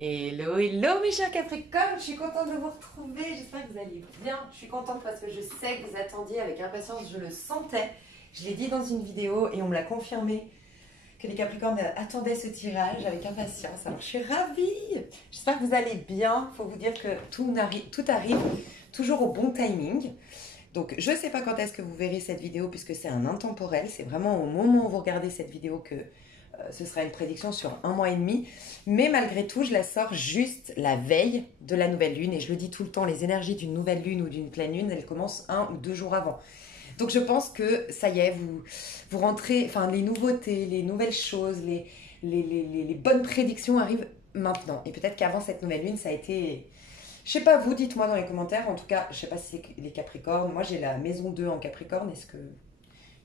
Hello, hello mes chers Capricornes, je suis contente de vous retrouver, j'espère que vous allez bien. Je suis contente parce que je sais que vous attendiez avec impatience, je le sentais. Je l'ai dit dans une vidéo et on me l'a confirmé que les Capricornes attendaient ce tirage avec impatience. Alors je suis ravie, j'espère que vous allez bien. Il faut vous dire que tout arrive toujours au bon timing. Donc je ne sais pas quand est-ce que vous verrez cette vidéo puisque c'est un intemporel, c'est vraiment au moment où vous regardez cette vidéo que ce sera une prédiction sur 1 mois et demi. Mais malgré tout, je la sors juste la veille de la nouvelle lune. Et je le dis tout le temps, les énergies d'une nouvelle lune ou d'une pleine lune, elles commencent 1 ou 2 jours avant. Donc je pense que ça y est, vous rentrez, enfin les nouveautés, les nouvelles choses, les bonnes prédictions arrivent maintenant. Et peut-être qu'avant cette nouvelle lune, ça a été... Je sais pas, vous dites-moi dans les commentaires. En tout cas, je sais pas si c'est les Capricornes. Moi, j'ai la maison 2 en Capricorne. Est-ce que...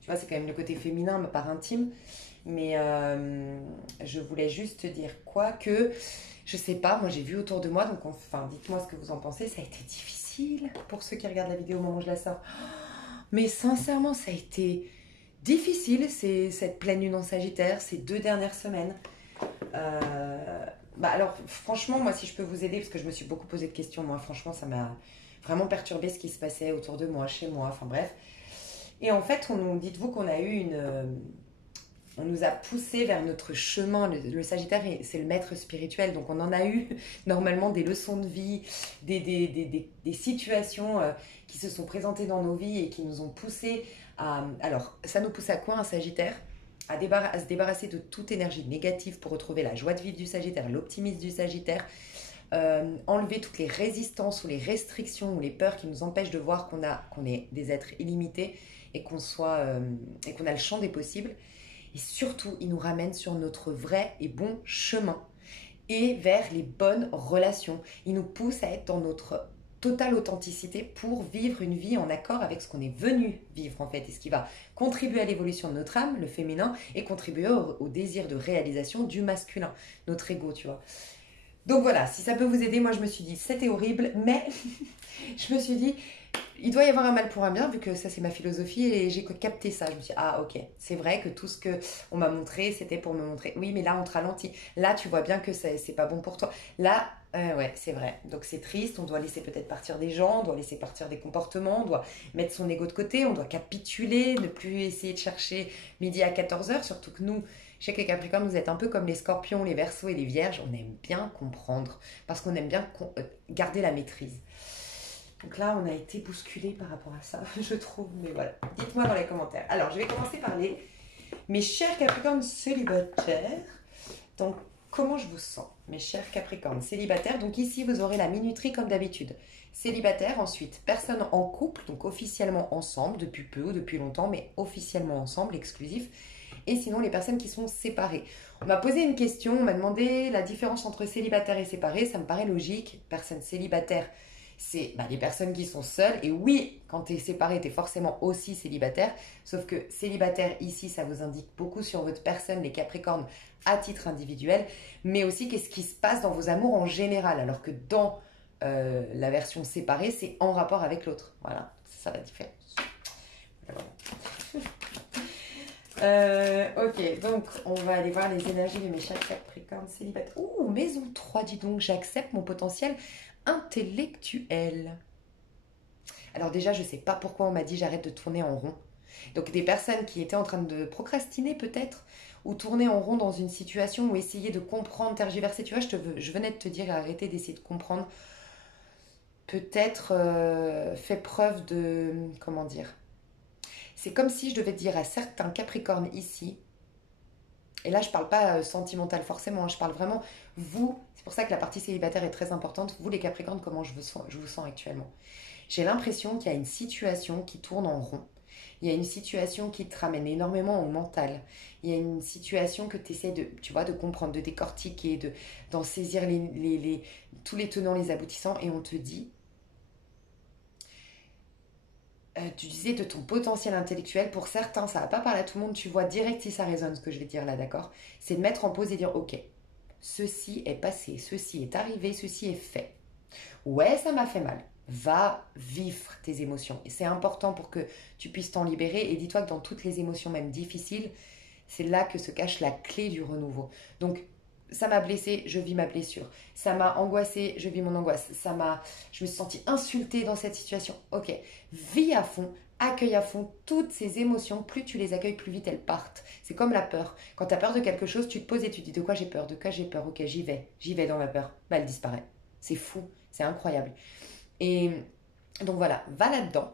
Tu vois, c'est quand même le côté féminin, ma part intime. Mais je voulais juste te dire quoi que, je sais pas, moi j'ai vu autour de moi, donc enfin dites-moi ce que vous en pensez, ça a été difficile pour ceux qui regardent la vidéo au moment où je la sors. Mais sincèrement, ça a été difficile, cette pleine lune en Sagittaire, ces 2 dernières semaines. Bah alors franchement, moi si je peux vous aider, parce que je me suis beaucoup posé de questions, moi franchement ça m'a vraiment perturbé ce qui se passait autour de moi, chez moi, enfin bref. Et en fait, dites-vous qu'on a eu on nous a poussé vers notre chemin. Le Sagittaire, c'est le maître spirituel. Donc, on en a eu normalement des leçons de vie, des situations qui se sont présentées dans nos vies et qui nous ont poussé à... Alors, ça nous pousse à quoi, un Sagittaire? À se débarrasser de toute énergie négative pour retrouver la joie de vivre du Sagittaire, l'optimisme du Sagittaire. Enlever toutes les résistances ou les restrictions ou les peurs qui nous empêchent de voir qu'on est des êtres illimités et qu'on a le champ des possibles. Et surtout, il nous ramène sur notre vrai et bon chemin et vers les bonnes relations. Il nous pousse à être dans notre totale authenticité pour vivre une vie en accord avec ce qu'on est venu vivre en fait et ce qui va contribuer à l'évolution de notre âme, le féminin, et contribuer au désir de réalisation du masculin, notre ego, tu vois. Donc voilà, si ça peut vous aider, moi je me suis dit c'était horrible, mais je me suis dit il doit y avoir un mal pour un bien, vu que ça c'est ma philosophie et j'ai capté ça. Je me suis dit, ah ok, c'est vrai que tout ce qu'on m'a montré, c'était pour me montrer. Oui, mais là on te ralentit. Là tu vois bien que c'est pas bon pour toi. Là, ouais, c'est vrai. Donc c'est triste, on doit laisser peut-être partir des gens, on doit laisser partir des comportements, on doit mettre son ego de côté, on doit capituler, ne plus essayer de chercher midi à 14h, surtout que nous, je sais que les Capricornes, vous êtes un peu comme les Scorpions, les Verseaux et les Vierges, on aime bien comprendre, parce qu'on aime bien garder la maîtrise. Donc là, on a été bousculé par rapport à ça, je trouve. Mais voilà, dites-moi dans les commentaires. Alors, je vais commencer par mes chers Capricornes célibataires. Donc, comment je vous sens, mes chers Capricornes célibataires? Donc ici, vous aurez la minuterie comme d'habitude. Célibataire, ensuite, personne en couple, donc officiellement ensemble, depuis peu ou depuis longtemps, mais officiellement ensemble, exclusif. Et sinon, les personnes qui sont séparées. On m'a posé une question, on m'a demandé la différence entre célibataire et séparé. Ça me paraît logique. Personne célibataire, c'est les personnes qui sont seules. Et oui, quand tu es séparé, tu es forcément aussi célibataire. Sauf que célibataire, ici, ça vous indique beaucoup sur votre personne, les Capricornes, à titre individuel. Mais aussi, qu'est-ce qui se passe dans vos amours en général. Alors que dans la version séparée, c'est en rapport avec l'autre. Voilà, c'est ça la différence. Voilà. Ok, donc on va aller voir les énergies de mes chers Capricornes célibataires. Ouh, maison 3, dis donc, j'accepte mon potentiel intellectuel. Alors déjà, je ne sais pas pourquoi on m'a dit j'arrête de tourner en rond. Donc des personnes qui étaient en train de procrastiner peut-être, ou tourner en rond dans une situation, ou essayer de comprendre, tergiverser. Tu vois, je venais de te dire arrêtez d'essayer de comprendre. Peut-être fait preuve de... Comment dire? C'est comme si je devais dire à certains Capricornes ici, et là je parle pas sentimental forcément, je parle vraiment vous, c'est pour ça que la partie célibataire est très importante, vous les Capricornes, comment je vous sens actuellement. J'ai l'impression qu'il y a une situation qui tourne en rond, il y a une situation qui te ramène énormément au mental, il y a une situation que tu essaies de comprendre, de décortiquer, d'en saisir tous les tenants, les aboutissants, et on te dit... tu disais de ton potentiel intellectuel, pour certains, ça va pas parler à tout le monde, tu vois direct si ça résonne ce que je vais te dire là, d'accord? C'est de mettre en pause et dire, ok, ceci est passé, ceci est arrivé, ceci est fait. Ouais, ça m'a fait mal. Va vivre tes émotions. Et c'est important pour que tu puisses t'en libérer. Et dis-toi que dans toutes les émotions, même difficiles, c'est là que se cache la clé du renouveau. Donc, ça m'a blessée, je vis ma blessure. Ça m'a angoissée, je vis mon angoisse. Je me suis sentie insultée dans cette situation. Ok, vis à fond, accueille à fond toutes ces émotions. Plus tu les accueilles, plus vite elles partent. C'est comme la peur. Quand tu as peur de quelque chose, tu te poses et tu te dis de quoi j'ai peur, de quoi j'ai peur. Ok, j'y vais. J'y vais dans ma peur. Bah, elle disparaît. C'est fou, c'est incroyable. Et donc voilà, va là-dedans.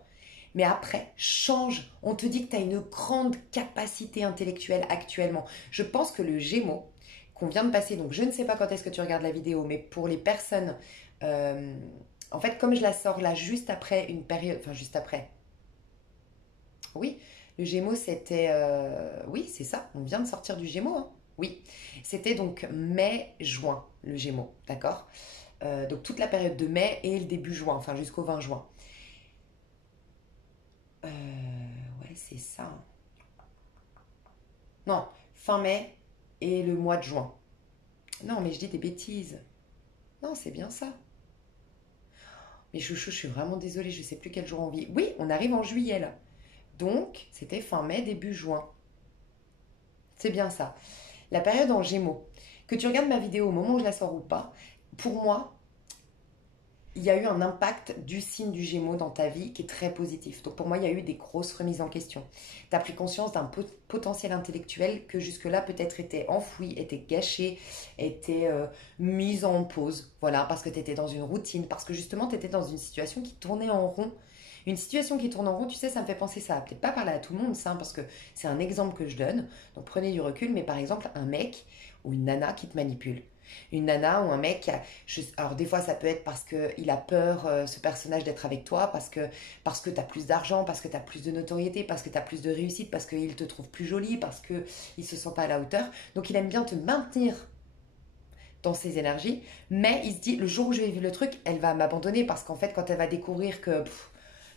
Mais après, change. On te dit que tu as une grande capacité intellectuelle actuellement. Je pense que le Gémeaux qu'on vient de passer, donc je ne sais pas quand est-ce que tu regardes la vidéo, mais pour les personnes, euh, en fait, comme je la sors là juste après une période, enfin juste après, oui, le Gémeaux c'était, oui, c'est ça, on vient de sortir du Gémeaux, hein. Oui, c'était donc mai-juin, le Gémeaux, d'accord. Donc toute la période de mai et le début juin, enfin jusqu'au 20 juin. Ouais, c'est ça. Non, fin mai et le mois de juin. Non, mais je dis des bêtises. Non, c'est bien ça. Mais chouchou, je suis vraiment désolée, je sais plus quel jour on vit. Oui, on arrive en juillet là. Donc, c'était fin mai, début juin. C'est bien ça. La période en Gémeaux. Que tu regardes ma vidéo au moment où je la sors ou pas, pour moi, il y a eu un impact du signe du Gémeaux dans ta vie qui est très positif. Donc pour moi, il y a eu des grosses remises en question. Tu as pris conscience d'un potentiel intellectuel que jusque-là peut-être était enfoui, était gâché, était mis en pause. Voilà, parce que tu étais dans une routine, parce que justement tu étais dans une situation qui tournait en rond. Une situation qui tourne en rond, tu sais, ça me fait penser ça. Peut-être pas parler à tout le monde, ça, parce que c'est un exemple que je donne. Donc prenez du recul, mais par exemple, un mec ou une nana qui te manipule. Une nana ou un mec qui a, alors des fois ça peut être parce qu'il a peur, ce personnage, d'être avec toi, parce que tu as plus d'argent, parce que tu as plus de notoriété, parce que tu as plus de réussite, parce qu'il te trouve plus jolie, parce qu'il ne se sent pas à la hauteur. Donc il aime bien te maintenir dans ses énergies, mais il se dit, le jour où je vais vivre le truc, elle va m'abandonner, parce qu'en fait quand elle va découvrir que,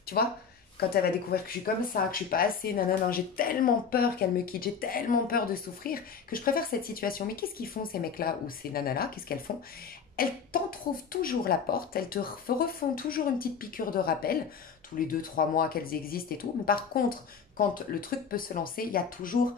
tu vois, quand elle va découvrir que je suis comme ça, que je suis pas assez, nanana, j'ai tellement peur qu'elle me quitte, j'ai tellement peur de souffrir, que je préfère cette situation. Mais qu'est-ce qu'ils font ces mecs-là ou ces nanas-là? Qu'est-ce qu'elles font? Elles t'en trouvent toujours la porte, elles te refont toujours une petite piqûre de rappel, tous les 2 3 mois qu'elles existent et tout. Mais par contre, quand le truc peut se lancer, il y a toujours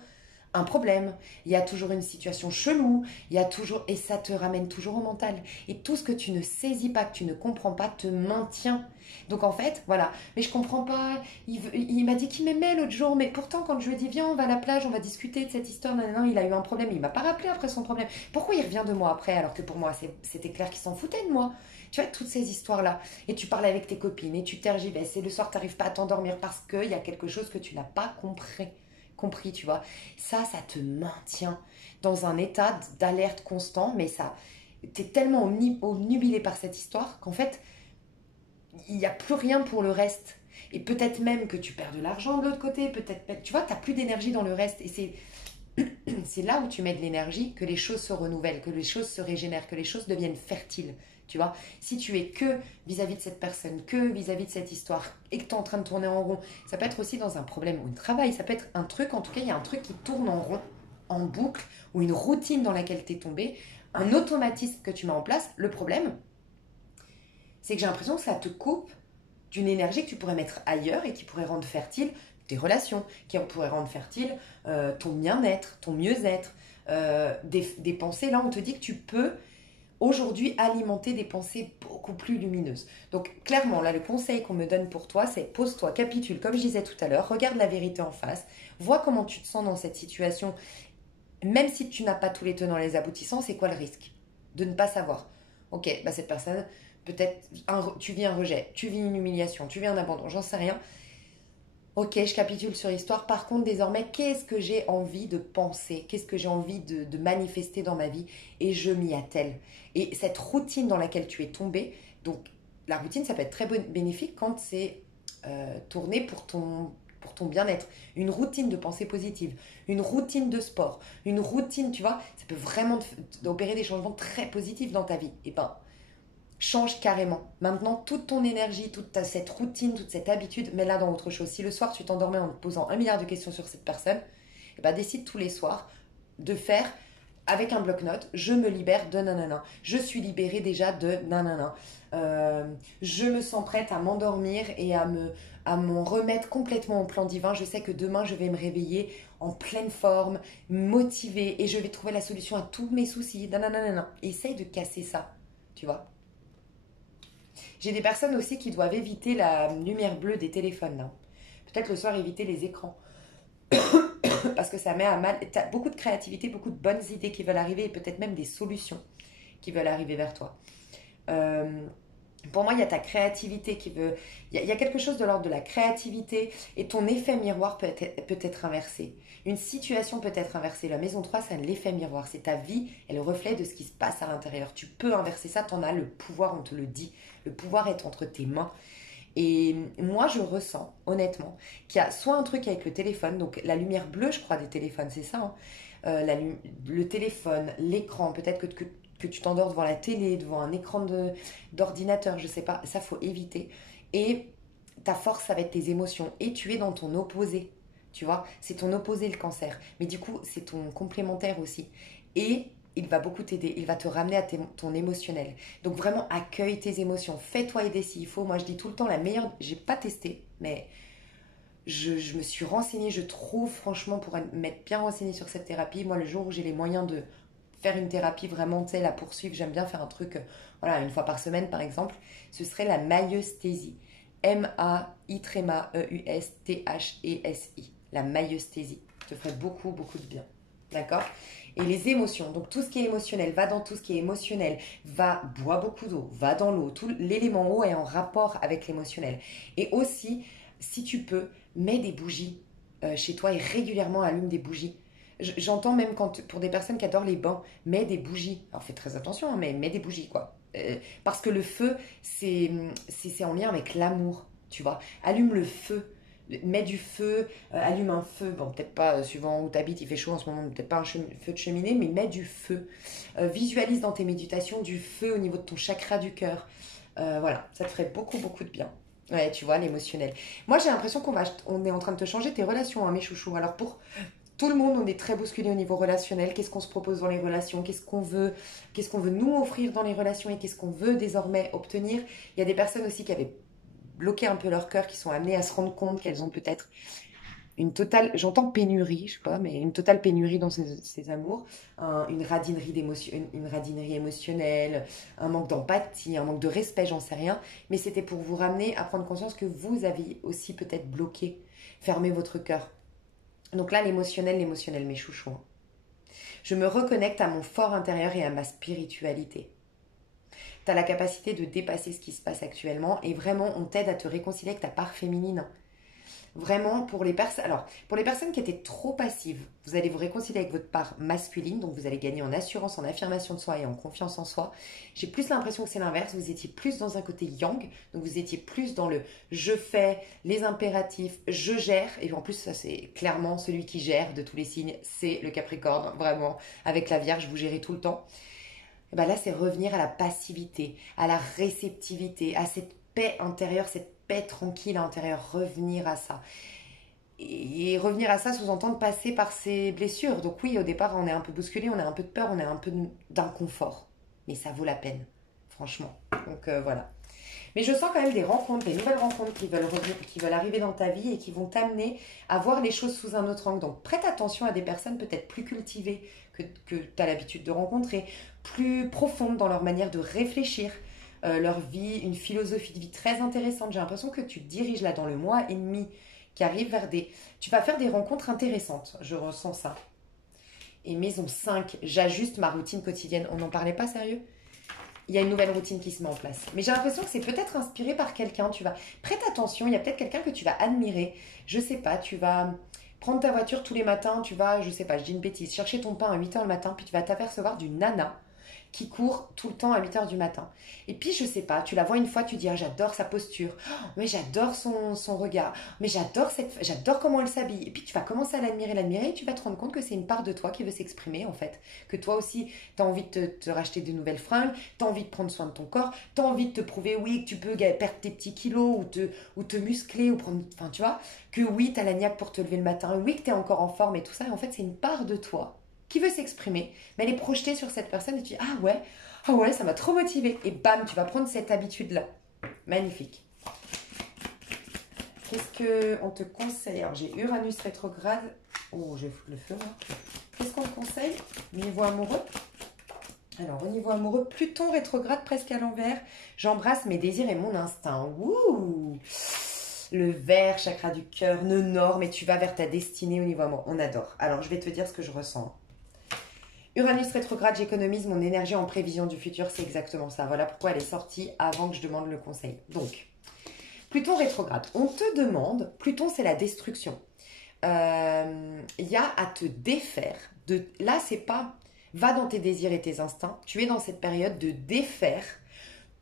un problème, il y a toujours une situation chelou, il y a toujours, et ça te ramène toujours au mental. Et tout ce que tu ne saisis pas, que tu ne comprends pas, te maintient. Donc en fait, voilà. Mais je comprends pas. Il m'a dit qu'il m'aimait l'autre jour, mais pourtant quand je lui ai dit viens, on va à la plage, on va discuter de cette histoire, nanana, il a eu un problème, il m'a pas rappelé après son problème. Pourquoi il revient de moi après alors que pour moi c'était clair qu'il s'en foutait de moi. Tu vois, toutes ces histoires-là. Et tu parles avec tes copines et tu tergiverses et le soir tu n'arrives pas à t'endormir parce qu'il y a quelque chose que tu n'as pas compris, tu vois. Ça te maintient dans un état d'alerte constant, mais ça, t'es tellement omnubilé par cette histoire qu'en fait, il n'y a plus rien pour le reste. Et peut-être même que tu perds de l'argent de l'autre côté, peut-être, tu vois, t'as plus d'énergie dans le reste. Et c'est là où tu mets de l'énergie que les choses se renouvellent, que les choses se régénèrent, que les choses deviennent fertiles. Tu vois, si tu es que vis-à-vis de cette personne, que vis-à-vis de cette histoire, et que tu es en train de tourner en rond, ça peut être aussi dans un problème ou un travail, ça peut être un truc, en tout cas, il y a un truc qui tourne en rond, en boucle, ou une routine dans laquelle tu es tombé, un automatisme que tu mets en place. Le problème, c'est que j'ai l'impression que ça te coupe d'une énergie que tu pourrais mettre ailleurs et qui pourrait rendre fertile tes relations, qui pourrait rendre fertile ton bien-être, ton mieux-être, des pensées. Là, on te dit que tu peux aujourd'hui alimenter des pensées beaucoup plus lumineuses. Donc clairement, là, le conseil qu'on me donne pour toi, c'est pose-toi, capitule, comme je disais tout à l'heure, regarde la vérité en face, vois comment tu te sens dans cette situation, même si tu n'as pas tous les tenants et les aboutissants, c'est quoi le risque de ne pas savoir? Ok, bah cette personne, peut-être, tu vis un rejet, tu vis une humiliation, tu vis un abandon, j'en sais rien. Ok, je capitule sur l'histoire. Par contre, désormais, qu'est-ce que j'ai envie de penser? Qu'est-ce que j'ai envie de manifester dans ma vie? Et je m'y attelle. Et cette routine dans laquelle tu es tombé, donc la routine, ça peut être très bénéfique quand c'est tourné pour ton bien-être. Une routine de pensée positive, une routine de sport, une routine, tu vois, ça peut vraiment opérer des changements très positifs dans ta vie. Et ben, change carrément. Maintenant, toute ton énergie, cette routine, toute cette habitude, mets-la dans autre chose. Si le soir, tu t'endormais en te posant 1 milliard de questions sur cette personne, eh ben, décide tous les soirs de faire avec un bloc-notes, je me libère de nanana. Je suis libérée déjà de nanana. Je me sens prête à m'endormir et à m'en remettre complètement au plan divin. Je sais que demain, je vais me réveiller en pleine forme, motivée, et je vais trouver la solution à tous mes soucis. Nanana. Essaye de casser ça, tu vois. J'ai des personnes aussi qui doivent éviter la lumière bleue des téléphones, là. Peut-être le soir éviter les écrans. Parce que ça met à mal. Tu as beaucoup de créativité, beaucoup de bonnes idées qui veulent arriver et peut-être même des solutions qui veulent arriver vers toi. Euh, pour moi, il y a ta créativité qui veut. Il y a quelque chose de l'ordre de la créativité et ton effet miroir peut être inversé. Une situation peut être inversée. La maison 3, c'est l'effet miroir. C'est ta vie et le reflet de ce qui se passe à l'intérieur. Tu peux inverser ça, tu en as le pouvoir, on te le dit. Le pouvoir est entre tes mains. Et moi, je ressens, honnêtement, qu'il y a soit un truc avec le téléphone, donc la lumière bleue, je crois, des téléphones, c'est ça, hein. Le téléphone, l'écran, peut-être que tu t'endors devant la télé, devant un écran d'ordinateur, je sais pas, ça, faut éviter. Et ta force, ça va être tes émotions. Et tu es dans ton opposé, tu vois, c'est ton opposé, le cancer. Mais du coup, c'est ton complémentaire aussi. Et il va beaucoup t'aider, il va te ramener à ton émotionnel. Donc vraiment, accueille tes émotions, fais-toi aider s'il faut. Moi, je dis tout le temps, la meilleure, j'ai pas testé, mais je me suis renseignée, je trouve franchement, pour m'être bien renseignée sur cette thérapie, moi, le jour où j'ai les moyens de faire une thérapie vraiment, tu sais, la poursuivre, j'aime bien faire un truc, voilà, une fois par semaine par exemple, ce serait la maïeusthésie. Maïeusthésie. La maïeusthésie. Ça te ferait beaucoup, beaucoup de bien. D'accord? Et les émotions, donc tout ce qui est émotionnel, va dans tout ce qui est émotionnel, bois beaucoup d'eau, va dans l'eau, tout l'élément eau est en rapport avec l'émotionnel. Et aussi, si tu peux, mets des bougies chez toi et régulièrement allume des bougies. J'entends même pour des personnes qui adorent les bains, mets des bougies. Alors fais très attention, hein, mais mets des bougies, quoi. Parce que le feu, c'est en lien avec l'amour, tu vois. Allume le feu. Mets du feu, allume un feu, bon peut-être pas suivant où tu habites, il fait chaud en ce moment, peut-être pas un feu de cheminée, mais mets du feu. Visualise dans tes méditations du feu au niveau de ton chakra du cœur. Voilà, ça te ferait beaucoup, beaucoup de bien. Ouais, tu vois, l'émotionnel. Moi, j'ai l'impression on est en train de te changer tes relations, hein, mes chouchous. Alors, pour tout le monde, on est très bousculé au niveau relationnel. Qu'est-ce qu'on se propose dans les relations? Qu'est-ce qu'on veut nous offrir dans les relations et qu'est-ce qu'on veut désormais obtenir? Il y a des personnes aussi qui avaient bloqué un peu leur cœur, qui sont amenées à se rendre compte qu'elles ont peut-être une totale, j'entends pénurie, je sais pas, mais une totale pénurie dans ces amours, une radinerie une radinerie émotionnelle, un manque d'empathie, un manque de respect, j'en sais rien. Mais c'était pour vous ramener à prendre conscience que vous aviez aussi peut-être bloqué, fermé votre cœur. Donc là, l'émotionnel, mes chouchous, hein. Je me reconnecte à mon fort intérieur et à ma spiritualité. Tu as la capacité de dépasser ce qui se passe actuellement et vraiment, on t'aide à te réconcilier avec ta part féminine. Vraiment, pour les personnes qui étaient trop passives, vous allez vous réconcilier avec votre part masculine, donc vous allez gagner en assurance, en affirmation de soi et en confiance en soi. J'ai plus l'impression que c'est l'inverse, vous étiez plus dans un côté yang, donc vous étiez plus dans le je fais, les impératifs, je gère, et en plus ça c'est clairement celui qui gère de tous les signes, c'est le Capricorne, vraiment, avec la Vierge, vous gérez tout le temps. Et ben là c'est revenir à la passivité, à la réceptivité, à cette paix intérieure, cette paix tranquille à l'intérieur, revenir à ça. Et revenir à ça sous-entend de passer par ces blessures. Donc oui, au départ, on est un peu bousculé, on a un peu de peur, on a un peu d'inconfort. Mais ça vaut la peine, franchement. Donc voilà. Mais je sens quand même des rencontres, des nouvelles rencontres qui veulent arriver dans ta vie et qui vont t'amener à voir les choses sous un autre angle. Donc prête attention à des personnes peut-être plus cultivées que tu as l'habitude de rencontrer, plus profondes dans leur manière de réfléchir, leur vie, une philosophie de vie très intéressante. J'ai l'impression que tu te diriges là dans le mois et demi qui arrive vers des... Tu vas faire des rencontres intéressantes, je ressens ça. Et maison 5, j'ajuste ma routine quotidienne. On n'en parlait pas sérieux? Il y a une nouvelle routine qui se met en place. Mais j'ai l'impression que c'est peut-être inspiré par quelqu'un. Prête attention, il y a peut-être quelqu'un que tu vas admirer. Je sais pas, tu vas prendre ta voiture tous les matins, tu vas, je sais pas, je dis une bêtise, chercher ton pain à 8h le matin, puis tu vas t'apercevoir d'une nana qui court tout le temps à 8h du matin. Et puis, je sais pas, tu la vois une fois, tu dis, ah, j'adore sa posture, oh, mais j'adore son regard, mais j'adore comment elle s'habille. Et puis, tu vas commencer à l'admirer, et tu vas te rendre compte que c'est une part de toi qui veut s'exprimer, en fait. Que toi aussi, tu as envie de te racheter de nouvelles fringues, tu as envie de prendre soin de ton corps, tu as envie de te prouver, oui, que tu peux perdre tes petits kilos, ou te muscler, ou prendre, enfin, tu vois, que oui, tu as la niaque pour te lever le matin, oui, que tu es encore en forme et tout ça. Et en fait, c'est une part de toi qui veut s'exprimer, mais elle est projetée sur cette personne et tu dis ah ouais, ça m'a trop motivée. Et bam, tu vas prendre cette habitude-là. Magnifique. Qu'est-ce qu'on te conseille? Alors, j'ai Uranus rétrograde. Oh, j'ai le feu là. Qu'est-ce qu'on te conseille au niveau amoureux? Alors, au niveau amoureux, Pluton rétrograde presque à l'envers. J'embrasse mes désirs et mon instinct. Wouh! Le vert, chakra du cœur, nœud nord, mais tu vas vers ta destinée au niveau amoureux. On adore. Alors, je vais te dire ce que je ressens. Uranus rétrograde, j'économise mon énergie en prévision du futur. C'est exactement ça. Voilà pourquoi elle est sortie avant que je demande le conseil. Donc, Pluton rétrograde. On te demande, Pluton c'est la destruction. Il y a à te défaire. Là, c'est pas va dans tes désirs et tes instincts. Tu es dans cette période de défaire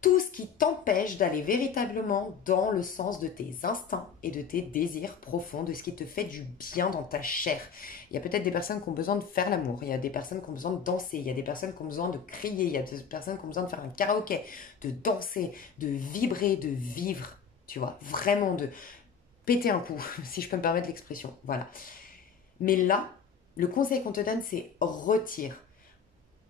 tout ce qui t'empêche d'aller véritablement dans le sens de tes instincts et de tes désirs profonds, de ce qui te fait du bien dans ta chair. Il y a peut-être des personnes qui ont besoin de faire l'amour, il y a des personnes qui ont besoin de danser, il y a des personnes qui ont besoin de crier, il y a des personnes qui ont besoin de faire un karaoké, de danser, de vibrer, de vivre, tu vois, vraiment de péter un coup, si je peux me permettre l'expression. Voilà. Mais là, le conseil qu'on te donne, c'est retire,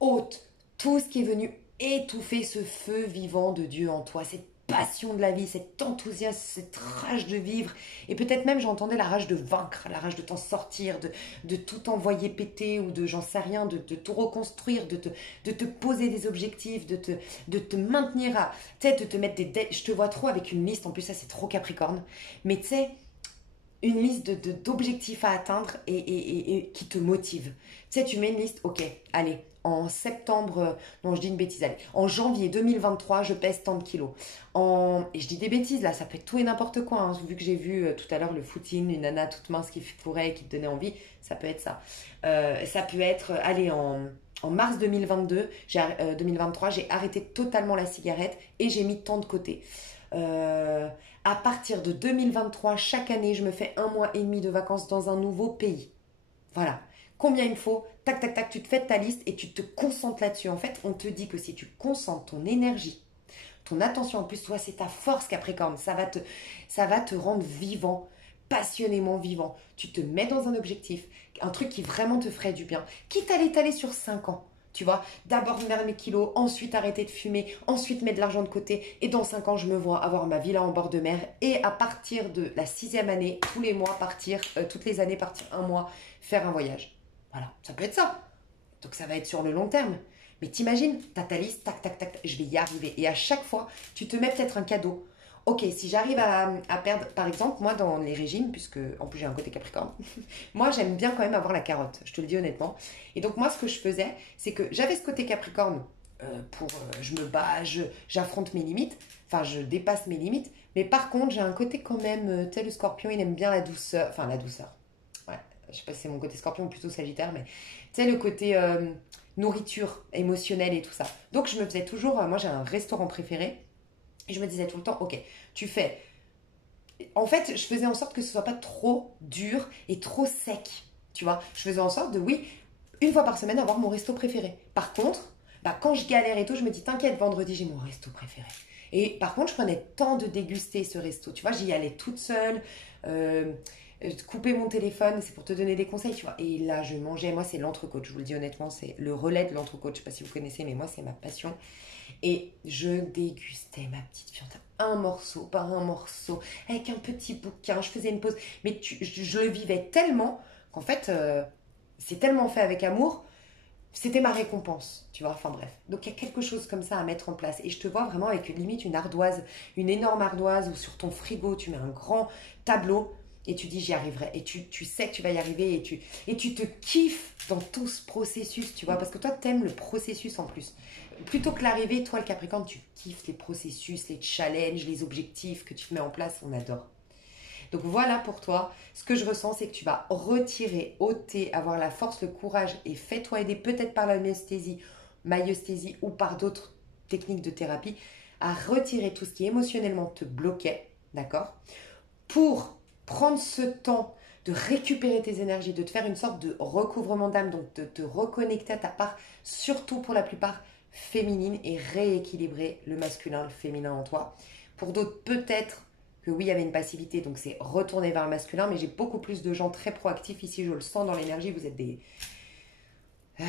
ôte tout ce qui est venu étouffer ce feu vivant de Dieu en toi, cette passion de la vie, cet enthousiasme, cette rage de vivre. Et peut-être même, j'entendais la rage de vaincre, la rage de t'en sortir, de tout envoyer péter ou de, j'en sais rien, de tout reconstruire, de te poser des objectifs, de te maintenir à, tu sais, de te mettre des... Je te vois trop avec une liste, en plus ça c'est trop Capricorne, mais tu sais, une liste d'objectifs à atteindre et qui te motive. Tu sais, tu mets une liste, ok, allez, en septembre, non je dis une bêtise, allez, en janvier 2023, je pèse tant de kilos. Et je dis des bêtises là, ça peut être tout et n'importe quoi, hein, vu que j'ai vu tout à l'heure le footing, une nana toute mince qui courait, qui te donnait envie, ça peut être ça. Ça peut être, allez, en mars 2023, j'ai arrêté totalement la cigarette et j'ai mis tant de côté. À partir de 2023, chaque année, je me fais 1 mois et demi de vacances dans un nouveau pays. Voilà. Combien il me faut? Tac, tac, tac, tu te fais ta liste et tu te concentres là-dessus. En fait, on te dit que si tu concentres ton énergie, ton attention, en plus, toi, c'est ta force Capricorne. Ça va te rendre vivant, passionnément vivant. Tu te mets dans un objectif, un truc qui vraiment te ferait du bien. Quitte à l'étaler sur 5 ans. Tu vois, d'abord perdre mes kilos, ensuite arrêter de fumer, ensuite mettre de l'argent de côté. Et dans 5 ans, je me vois avoir ma villa en bord de mer. Et à partir de la 6e année, tous les mois partir, toutes les années partir 1 mois, faire un voyage. Voilà, ça peut être ça. Donc ça va être sur le long terme. Mais t'imagines, t'as ta liste, tac, tac, tac, je vais y arriver. Et à chaque fois, tu te mets peut-être un cadeau. Ok, si j'arrive à perdre, par exemple, moi dans les régimes, puisque en plus j'ai un côté Capricorne, moi j'aime bien quand même avoir la carotte, je te le dis honnêtement. Et donc moi ce que je faisais, c'est que j'avais ce côté Capricorne je me bats, j'affronte mes limites, enfin je dépasse mes limites, mais par contre j'ai un côté quand même, tu sais le Scorpion il aime bien la douceur, enfin la douceur, ouais, je sais pas si c'est mon côté Scorpion ou plutôt Sagittaire, mais tu sais le côté nourriture émotionnelle et tout ça. Donc je me faisais toujours, moi j'ai un restaurant préféré, et je me disais tout le temps, ok, tu fais. En fait, je faisais en sorte que ce soit pas trop dur et trop sec. Tu vois, je faisais en sorte de, oui, une fois par semaine, avoir mon resto préféré. Par contre, bah, quand je galère et tout, je me dis, t'inquiète, vendredi, j'ai mon resto préféré. Et par contre, je prenais le temps de déguster ce resto. Tu vois, j'y allais toute seule. Couper mon téléphone, c'est pour te donner des conseils, tu vois. Et là, je mangeais. Moi, c'est l'entrecôte. Je vous le dis honnêtement, c'est le relais de l'entrecôte. Je sais pas si vous connaissez, mais moi, c'est ma passion. Et je dégustais ma petite viande, un morceau par un morceau, avec un petit bouquin, je faisais une pause. Mais je le vivais tellement qu'en fait, c'est tellement fait avec amour, c'était ma récompense, tu vois, enfin bref. Donc il y a quelque chose comme ça à mettre en place. Et je te vois vraiment avec limite une ardoise, une énorme ardoise, ou sur ton frigo, tu mets un grand tableau, et tu dis j'y arriverai. Et tu sais que tu vas y arriver, et tu te kiffes dans tout ce processus, tu vois, parce que toi, t'aimes le processus en plus. Plutôt que l'arrivée, toi le Capricorne, tu kiffes les processus, les challenges, les objectifs que tu mets en place, on adore. Donc voilà pour toi, ce que je ressens, c'est que tu vas retirer, ôter, avoir la force, le courage et fais-toi aider peut-être par l'anesthésie, myosthésie ou par d'autres techniques de thérapie à retirer tout ce qui émotionnellement te bloquait, d'accord? Pour prendre ce temps de récupérer tes énergies, de te faire une sorte de recouvrement d'âme, donc de te reconnecter à ta part, surtout pour la plupart féminine et rééquilibrer le masculin, le féminin en toi. Pour d'autres, peut-être que oui, il y avait une passivité, donc c'est retourner vers le masculin, mais j'ai beaucoup plus de gens très proactifs ici, je le sens dans l'énergie, vous êtes des... Vous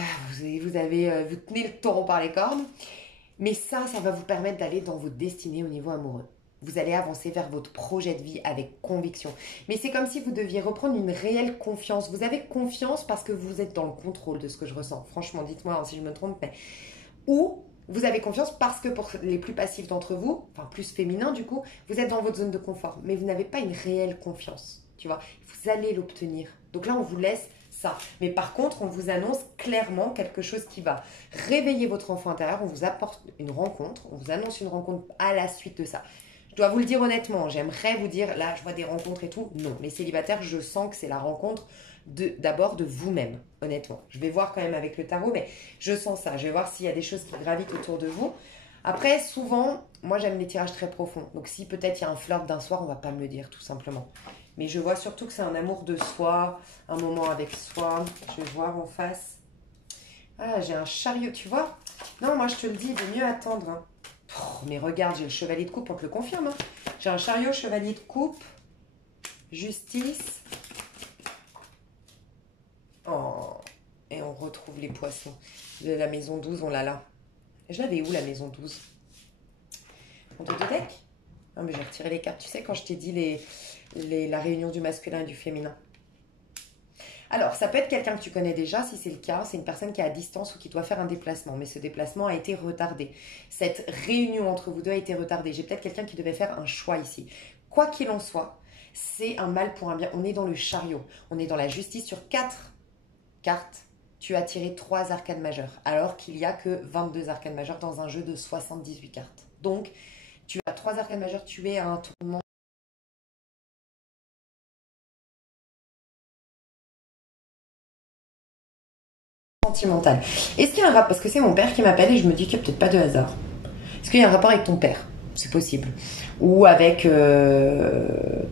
tenez le taureau par les cornes. Mais ça va vous permettre d'aller dans votre destinée au niveau amoureux. Vous allez avancer vers votre projet de vie avec conviction. Mais c'est comme si vous deviez reprendre une réelle confiance. Vous avez confiance parce que vous êtes dans le contrôle de ce que je ressens. Franchement, dites-moi hein, si je me trompe. Mais... Ou vous avez confiance parce que pour les plus passifs d'entre vous, enfin plus féminins du coup, vous êtes dans votre zone de confort. Mais vous n'avez pas une réelle confiance. Tu vois, vous allez l'obtenir. Donc là, on vous laisse ça. Mais par contre, on vous annonce clairement quelque chose qui va réveiller votre enfant intérieur. On vous apporte une rencontre. On vous annonce une rencontre à la suite de ça. Je dois vous le dire honnêtement, j'aimerais vous dire, là, je vois des rencontres et tout. Non, les célibataires, je sens que c'est la rencontre d'abord de vous-même, honnêtement. Je vais voir quand même avec le tarot, mais je sens ça. Je vais voir s'il y a des choses qui gravitent autour de vous. Après, souvent, moi, j'aime les tirages très profonds. Donc, si peut-être il y a un flirt d'un soir, on va pas me le dire, tout simplement. Mais je vois surtout que c'est un amour de soi, un moment avec soi. Je vais voir en face. Ah, j'ai un chariot, tu vois? Non, moi, je te le dis, il vaut mieux attendre, hein. Oh, mais regarde, j'ai le chevalier de coupe, on te le confirme. Hein. J'ai un chariot, chevalier de coupe, justice. Oh, et on retrouve les poissons. De la maison 12, on l'a là. Je l'avais où la maison 12? On te deck? Non, mais j'ai retiré les cartes. Tu sais, quand je t'ai dit la réunion du masculin et du féminin. Alors, ça peut être quelqu'un que tu connais déjà, si c'est le cas. C'est une personne qui est à distance ou qui doit faire un déplacement. Mais ce déplacement a été retardé. Cette réunion entre vous deux a été retardée. J'ai peut-être quelqu'un qui devait faire un choix ici. Quoi qu'il en soit, c'est un mal pour un bien. On est dans le chariot. On est dans la justice. Sur 4 cartes, tu as tiré 3 arcanes majeures. Alors qu'il n'y a que 22 arcanes majeures dans un jeu de 78 cartes. Donc, tu as 3 arcanes majeures. Tu es à un tournant sentimental. Est-ce qu'il y a un rapport? Parce que c'est mon père qui m'appelle et je me dis qu'il n'y a peut-être pas de hasard. Est-ce qu'il y a un rapport avec ton père? C'est possible. Ou avec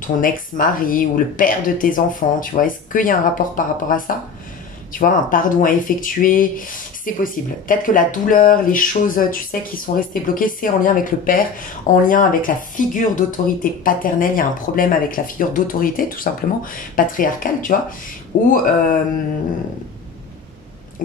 ton ex-mari ou le père de tes enfants, tu vois. Est-ce qu'il y a un rapport par rapport à ça? Tu vois, un pardon à effectuer, c'est possible. Peut-être que la douleur, les choses, tu sais, qui sont restées bloquées, c'est en lien avec le père, en lien avec la figure d'autorité paternelle. Il y a un problème avec la figure d'autorité, tout simplement, patriarcale, tu vois. Ou...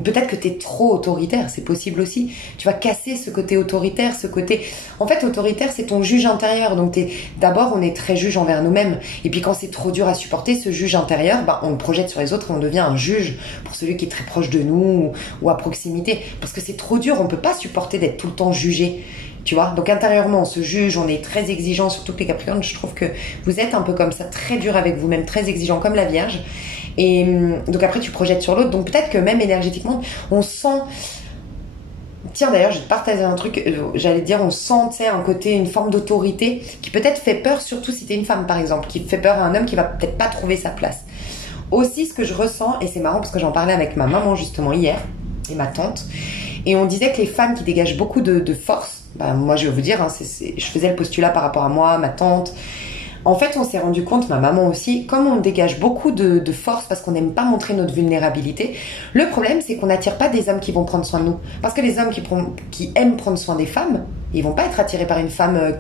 peut-être que tu es trop autoritaire, c'est possible aussi. Tu vas casser ce côté autoritaire, ce côté... En fait, autoritaire, c'est ton juge intérieur. Donc, d'abord, on est très juge envers nous-mêmes. Et puis, quand c'est trop dur à supporter, ce juge intérieur, bah, on le projette sur les autres et on devient un juge pour celui qui est très proche de nous ou à proximité. Parce que c'est trop dur, on peut pas supporter d'être tout le temps jugé. Tu vois, donc intérieurement, on se juge, on est très exigeant, surtout que les Capricornes, je trouve que vous êtes un peu comme ça, très dur avec vous-même, très exigeant, comme la Vierge. Et donc après, tu projettes sur l'autre. Donc peut-être que même énergétiquement, on sent... Tiens, d'ailleurs, je vais te partager un truc. J'allais dire, on sent, tu sais, un côté, une forme d'autorité qui peut-être fait peur, surtout si t'es une femme, par exemple, qui fait peur à un homme qui va peut-être pas trouver sa place. Aussi, ce que je ressens, et c'est marrant parce que j'en parlais avec ma maman justement hier, et ma tante, et on disait que les femmes qui dégagent beaucoup de force, bah, moi je vais vous dire, hein, je faisais le postulat par rapport à moi, ma tante. En fait, on s'est rendu compte, ma maman aussi, comme on dégage beaucoup de force parce qu'on n'aime pas montrer notre vulnérabilité, le problème, c'est qu'on n'attire pas des hommes qui vont prendre soin de nous. Parce que les hommes qui aiment prendre soin des femmes, ils vont pas être attirés par une femme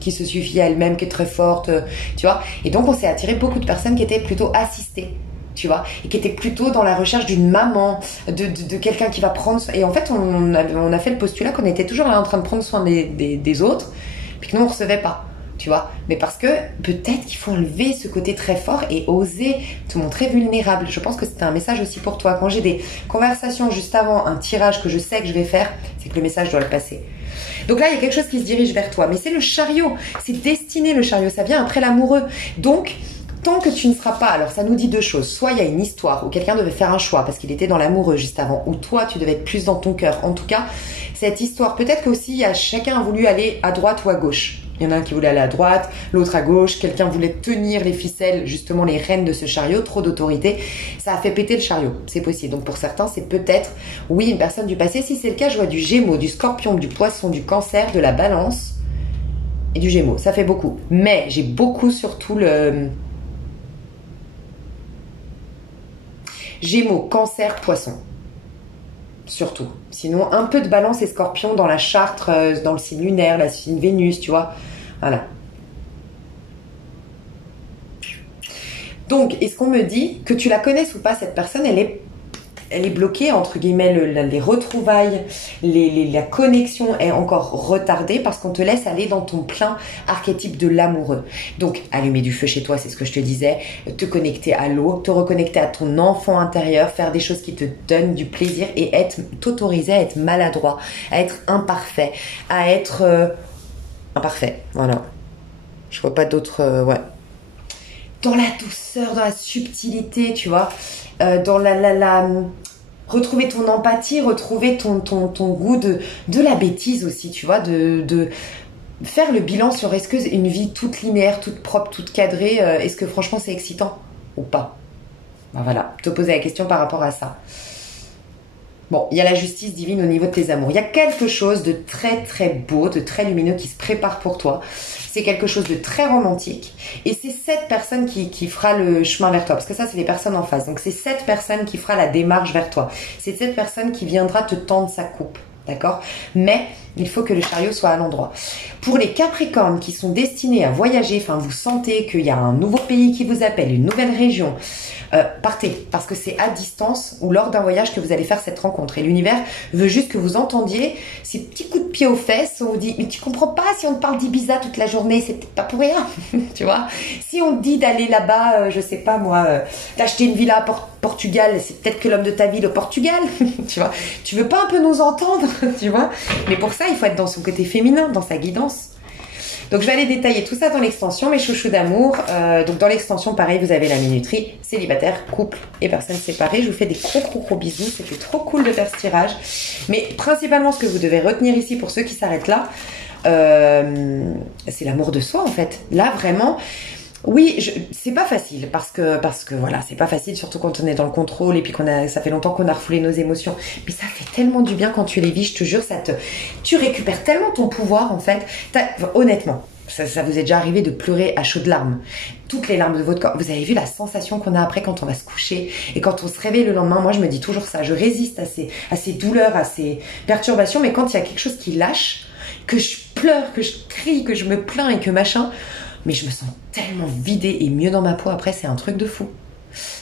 qui se suffit à elle-même, qui est très forte, tu vois. Et donc, on s'est attiré beaucoup de personnes qui étaient plutôt assistées, tu vois, et qui étaient plutôt dans la recherche d'une maman, de quelqu'un qui va prendre soin. Et en fait, on a fait le postulat qu'on était toujours là en train de prendre soin des autres, puis que nous, on recevait pas. Tu vois, mais parce que peut-être qu'il faut enlever ce côté très fort et oser te montrer vulnérable. Je pense que c'était un message aussi pour toi. Quand j'ai des conversations juste avant un tirage que je sais que je vais faire, c'est que le message doit le passer. Donc là, il y a quelque chose qui se dirige vers toi. Mais c'est le chariot. C'est destiné, le chariot. Ça vient après l'amoureux. Donc, tant que tu ne seras pas... Alors, ça nous dit deux choses. Soit il y a une histoire où quelqu'un devait faire un choix parce qu'il était dans l'amoureux juste avant, ou toi, tu devais être plus dans ton cœur. En tout cas, cette histoire, peut-être qu'aussi, chacun a voulu aller à droite ou à gauche. Il y en a un qui voulait aller à droite, l'autre à gauche. Quelqu'un voulait tenir les ficelles, justement les rênes de ce chariot, trop d'autorité. Ça a fait péter le chariot, c'est possible. Donc pour certains, c'est peut-être, oui, une personne du passé. Si c'est le cas, je vois du Gémeaux, du Scorpion, du Poisson, du Cancer, de la Balance et du Gémeaux. Ça fait beaucoup. Mais j'ai beaucoup surtout le... Gémeaux, Cancer, Poisson. Surtout. Sinon, un peu de Balance et Scorpion dans la charte, dans le signe lunaire, la signe Vénus, tu vois. Voilà. Donc, est-ce qu'on me dit que tu la connaisses ou pas, cette personne, elle est elle est bloquée, entre guillemets, les retrouvailles, la connexion est encore retardée parce qu'on te laisse aller dans ton plein archétype de l'amoureux. Donc, allumer du feu chez toi, c'est ce que je te disais, te connecter à l'eau, te reconnecter à ton enfant intérieur, faire des choses qui te donnent du plaisir et t'autoriser à être maladroit, à être imparfait, à être imparfait, voilà. Je vois pas d'autres... ouais. Dans la douceur, dans la subtilité, tu vois, dans retrouver ton empathie, retrouver ton goût de la bêtise aussi, tu vois, de faire le bilan sur est-ce que une vie toute linéaire, toute propre, toute cadrée, est-ce que franchement c'est excitant ou pas? Ben voilà, te poser la question par rapport à ça. Bon, il y a la justice divine au niveau de tes amours. Il y a quelque chose de très très beau, de très lumineux qui se prépare pour toi. C'est quelque chose de très romantique. Et c'est cette personne qui fera le chemin vers toi. Parce que ça, c'est les personnes en face. Donc c'est cette personne qui fera la démarche vers toi. C'est cette personne qui viendra te tendre sa coupe. D'accord? Mais il faut que le chariot soit à l'endroit. Pour les Capricornes qui sont destinés à voyager, enfin vous sentez qu'il y a un nouveau pays qui vous appelle, une nouvelle région, partez, parce que c'est à distance ou lors d'un voyage que vous allez faire cette rencontre. Et l'univers veut juste que vous entendiez ces petits coups de pied aux fesses. On vous dit, mais tu comprends pas, si on te parle d'Ibiza toute la journée, c'est peut-être pas pour rien, tu vois. Si on te dit d'aller là-bas, je sais pas moi, d'acheter une villa à Portugal, c'est peut-être que l'homme de ta vie au Portugal, tu vois. Tu veux pas un peu nous entendre, tu vois. Mais pour ça, il faut être dans son côté féminin, dans sa guidance. Donc je vais aller détailler tout ça dans l'extension, mes chouchous d'amour. Donc dans l'extension, pareil, vous avez la minuterie, célibataire, couple et personnes séparées. Je vous fais des gros bisous, c'était trop cool de faire ce tirage. Mais principalement, ce que vous devez retenir ici pour ceux qui s'arrêtent là, c'est l'amour de soi en fait. Là vraiment... Oui, c'est pas facile parce que voilà, c'est pas facile surtout quand on est dans le contrôle et puis ça fait longtemps qu'on a refoulé nos émotions. Mais ça fait tellement du bien quand tu les vis, je te jure, tu récupères tellement ton pouvoir en fait. Honnêtement, ça vous est déjà arrivé de pleurer à chaudes larmes, toutes les larmes de votre corps. Vous avez vu la sensation qu'on a après quand on va se coucher et quand on se réveille le lendemain. Moi, je me dis toujours ça. Je résiste à ces douleurs, à ces perturbations, mais quand il y a quelque chose qui lâche, que je pleure, que je crie, que je me plains et que machin. Mais je me sens tellement vidée et mieux dans ma peau après, c'est un truc de fou.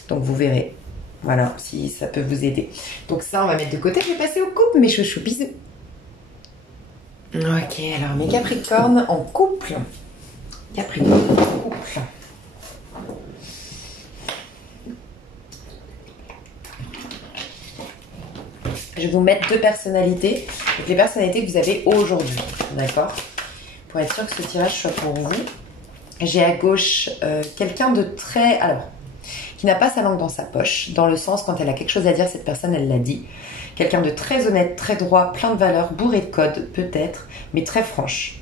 Donc vous verrez, voilà, si ça peut vous aider. Donc ça, on va mettre de côté, je vais passer au couple, mes chouchous, bisous. Ok, alors mes Capricornes en couple. Capricorne en couple. Je vais vous mettre deux personnalités, donc les personnalités que vous avez aujourd'hui, d'accord? Pour être sûr que ce tirage soit pour vous. J'ai à gauche quelqu'un de très... Alors, qui n'a pas sa langue dans sa poche, dans le sens, quand elle a quelque chose à dire, cette personne, elle l'a dit. Quelqu'un de très honnête, très droit, plein de valeurs, bourré de codes, peut-être, mais très franche.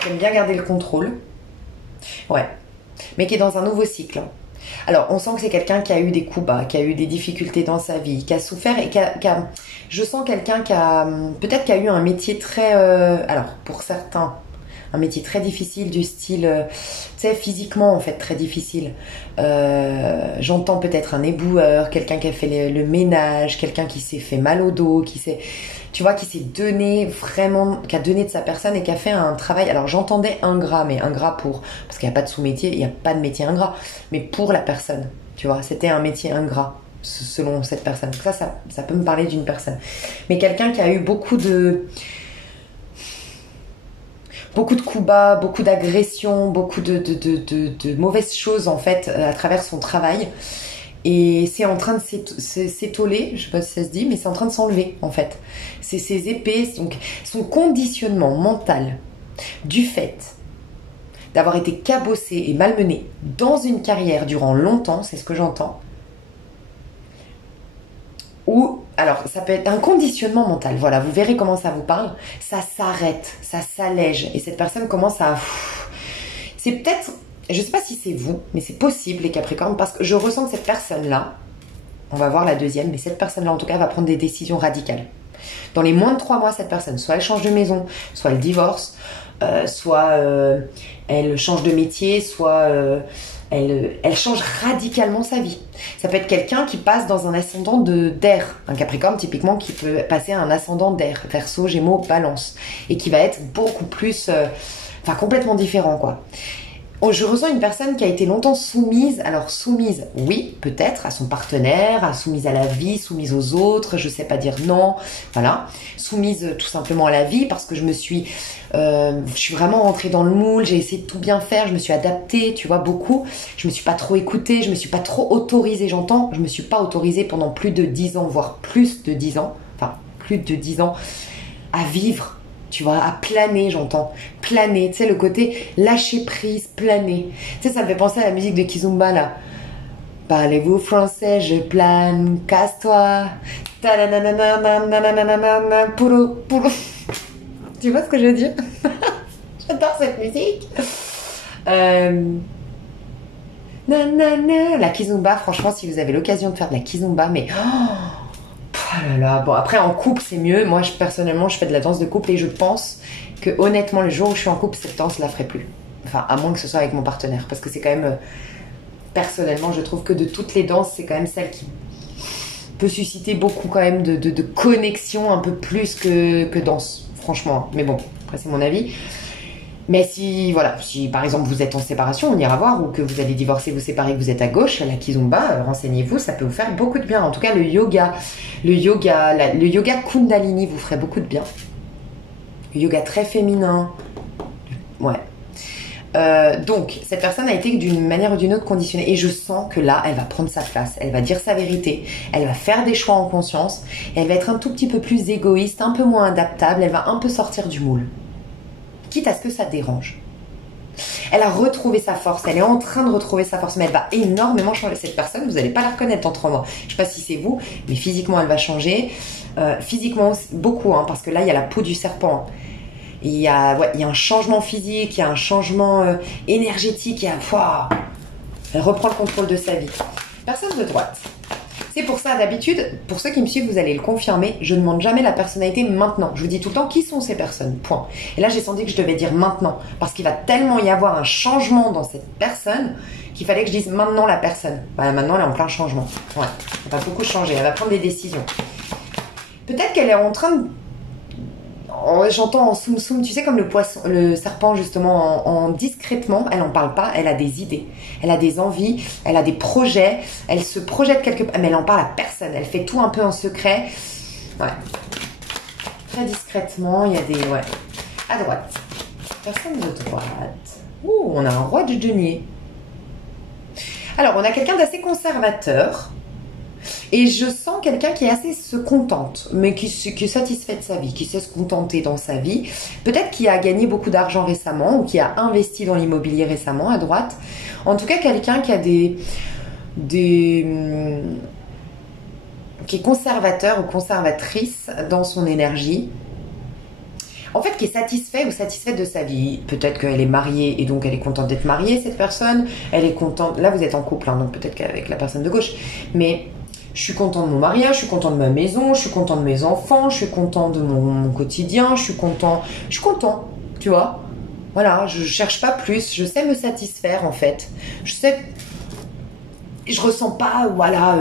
Qui aime bien garder le contrôle. Ouais. Mais qui est dans un nouveau cycle. Alors, on sent que c'est quelqu'un qui a eu des coups bas, qui a eu des difficultés dans sa vie, qui a souffert et je sens quelqu'un qui a... Peut-être qui a eu un métier très... alors, pour certains... Un métier très difficile du style, tu sais, physiquement en fait très difficile. J'entends peut-être un éboueur, quelqu'un qui a fait le ménage, quelqu'un qui s'est fait mal au dos, qui s'est donné vraiment, qui a donné de sa personne et qui a fait un travail. Alors j'entendais ingrat, mais ingrat parce qu'il n'y a pas de sous-métier, il n'y a pas de métier ingrat, mais pour la personne, tu vois, c'était un métier ingrat selon cette personne. Donc ça peut me parler d'une personne. Mais quelqu'un qui a eu beaucoup de coups bas, beaucoup d'agressions, beaucoup de mauvaises choses en fait à travers son travail. Et c'est en train de s'étoler, je sais pas si ça se dit, mais c'est en train de s'enlever en fait. C'est ses épées, donc son conditionnement mental du fait d'avoir été cabossé et malmené dans une carrière durant longtemps, c'est ce que j'entends. Ou, alors, ça peut être un conditionnement mental. Voilà, vous verrez comment ça vous parle. Ça s'arrête, ça s'allège. Et cette personne commence à... C'est peut-être... Je ne sais pas si c'est vous, mais c'est possible, les Capricornes, parce que je ressens que cette personne-là, on va voir la deuxième, mais cette personne-là, en tout cas, va prendre des décisions radicales. Dans les moins de 3 mois, cette personne, soit elle change de maison, soit elle divorce, soit elle change de métier, soit... Elle change radicalement sa vie. Ça peut être quelqu'un qui passe dans un ascendant d'air. Un Capricorne, typiquement, qui peut passer à un ascendant d'air. Verseau, Gémeaux, Balance. Et qui va être beaucoup plus... complètement différent, quoi. Oh, je ressens une personne qui a été longtemps soumise. Alors soumise, oui, peut-être, à son partenaire, soumise à la vie, soumise aux autres, je sais pas dire non, voilà. Soumise tout simplement à la vie parce que je suis vraiment rentrée dans le moule, j'ai essayé de tout bien faire, je me suis adaptée, tu vois, beaucoup. Je me suis pas trop écoutée, je me suis pas trop autorisée, j'entends. Je me suis pas autorisée pendant plus de 10 ans, voire plus de 10 ans, enfin plus de 10 ans, à vivre. Tu vois, à planer, j'entends. Planer, tu sais, le côté lâcher prise, planer. Tu sais, ça me fait penser à la musique de Kizomba, là. Parlez-vous français, je plane, casse-toi. Poulou, poulou. Tu vois ce que je veux dire? J'adore cette musique. La Kizomba, franchement, si vous avez l'occasion de faire de la Kizomba, mais... Oh là là, bon après en couple c'est mieux, moi personnellement je fais de la danse de couple et je pense que honnêtement le jour où je suis en couple cette danse je la ferai plus. Enfin à moins que ce soit avec mon partenaire parce que c'est quand même, personnellement je trouve que de toutes les danses c'est quand même celle qui peut susciter beaucoup quand même de connexion un peu plus que danse, franchement. Mais bon, après c'est mon avis. Mais si par exemple vous êtes en séparation, on ira voir, ou que vous allez divorcer, vous séparer, que vous êtes à gauche, la Kizomba, renseignez-vous, ça peut vous faire beaucoup de bien. En tout cas, le yoga Kundalini vous ferait beaucoup de bien. Le yoga très féminin, ouais. Donc, cette personne a été d'une manière ou d'une autre conditionnée et je sens que là, elle va prendre sa place, elle va dire sa vérité, elle va faire des choix en conscience, elle va être un tout petit peu plus égoïste, un peu moins adaptable, elle va un peu sortir du moule. Quitte à ce que ça dérange. Elle a retrouvé sa force, elle est en train de retrouver sa force, mais elle va énormément changer. Cette personne, vous n'allez pas la reconnaître dans 3 mois. Je ne sais pas si c'est vous, mais physiquement elle va changer. Physiquement beaucoup, hein, parce que là il y a la peau du serpent. Il y a un changement physique, il y a un changement énergétique, elle reprend le contrôle de sa vie. Personne de droite. C'est pour ça, d'habitude, pour ceux qui me suivent, vous allez le confirmer, je ne demande jamais la personnalité maintenant. Je vous dis tout le temps qui sont ces personnes, point. Et là, j'ai senti que je devais dire maintenant, parce qu'il va tellement y avoir un changement dans cette personne qu'il fallait que je dise maintenant la personne. Bah, maintenant, elle est en plein changement. Ouais, elle va beaucoup changer, elle va prendre des décisions. Peut-être qu'elle est en train de... Oh, j'entends en soum soum, tu sais, comme le poisson, le serpent justement, en discrètement, elle n'en parle pas, elle a des idées, elle a des envies, elle a des projets, elle se projette quelque part, mais elle en parle à personne, elle fait tout un peu en secret. Ouais. Très discrètement, il y a des... Ouais. À droite. Personne de droite. Ouh, on a un roi de denier. Alors, on a quelqu'un d'assez conservateur. Et je sens quelqu'un qui est assez se contente, mais qui est satisfait de sa vie, qui sait se contenter dans sa vie. Peut-être qui a gagné beaucoup d'argent récemment ou qui a investi dans l'immobilier récemment, à droite. En tout cas, quelqu'un qui a qui est conservateur ou conservatrice dans son énergie. En fait, qui est satisfait ou satisfaite de sa vie. Peut-être qu'elle est mariée et donc elle est contente d'être mariée, cette personne. Elle est contente... Là, vous êtes en couple, hein, donc peut-être qu'avec la personne de gauche. Mais... Je suis content de mon mariage, je suis content de ma maison, je suis content de mes enfants, je suis content de mon quotidien, je suis content, tu vois. Voilà, je cherche pas plus, je sais me satisfaire en fait. Je ressens pas, voilà,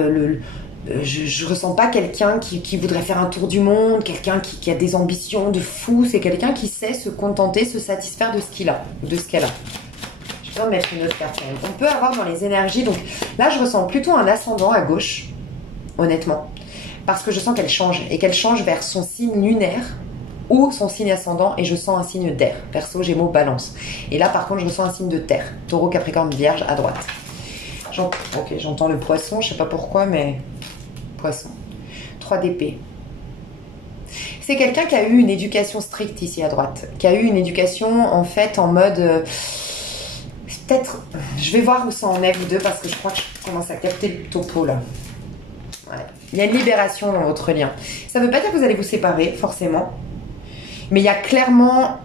je ressens pas quelqu'un qui voudrait faire un tour du monde, quelqu'un qui a des ambitions de fou, c'est quelqu'un qui sait se contenter, se satisfaire de ce qu'il a, de ce qu'elle a. J'ai besoin de mettre une autre carte. On peut avoir dans les énergies, donc là je ressens plutôt un ascendant à gauche. Honnêtement, parce que je sens qu'elle change et qu'elle change vers son signe lunaire ou son signe ascendant et je sens un signe d'air, Verseau, Gémeaux, Balance. Et là par contre je ressens un signe de terre, Taureau, Capricorne, Vierge à droite. Ok, j'entends le poisson, je sais pas pourquoi, mais poisson. 3 d'épée. C'est quelqu'un qui a eu une éducation stricte ici à droite, qui a eu une éducation en fait en mode... peut-être, je vais voir où ça en est vous deux parce que je crois que je commence à capter le topo là. Ouais. Il y a une libération dans votre lien. Ça ne veut pas dire que vous allez vous séparer, forcément. Mais il y a clairement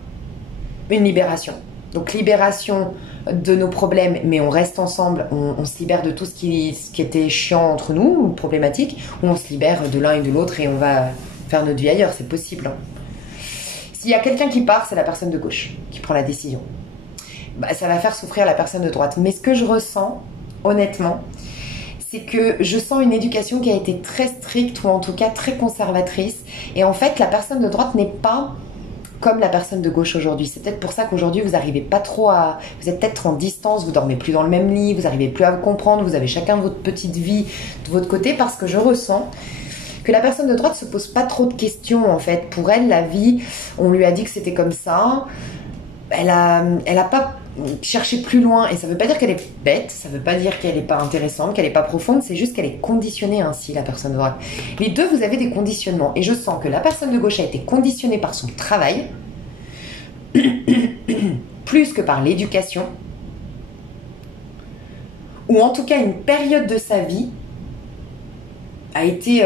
une libération. Donc, libération de nos problèmes, mais on reste ensemble, on se libère de tout ce qui était chiant entre nous, ou problématique, ou on se libère de l'un et de l'autre et on va faire notre vie ailleurs, c'est possible. Hein. S'il y a quelqu'un qui part, c'est la personne de gauche qui prend la décision. Bah, ça va faire souffrir la personne de droite. Mais ce que je ressens, honnêtement, c'est que je sens une éducation qui a été très stricte ou en tout cas très conservatrice. Et en fait, la personne de droite n'est pas comme la personne de gauche aujourd'hui. C'est peut-être pour ça qu'aujourd'hui vous n'arrivez pas trop à... Vous êtes peut-être en distance, vous dormez plus dans le même lit, vous n'arrivez plus à vous comprendre, vous avez chacun votre petite vie de votre côté, parce que je ressens que la personne de droite se pose pas trop de questions en fait. Pour elle, la vie, on lui a dit que c'était comme ça. Elle a pas cherché plus loin, et ça veut pas dire qu'elle est bête, ça veut pas dire qu'elle est pas intéressante, qu'elle est pas profonde, c'est juste qu'elle est conditionnée ainsi, la personne de droite. Les deux, vous avez des conditionnements, et je sens que la personne de gauche a été conditionnée par son travail plus que par l'éducation, ou en tout cas une période de sa vie a été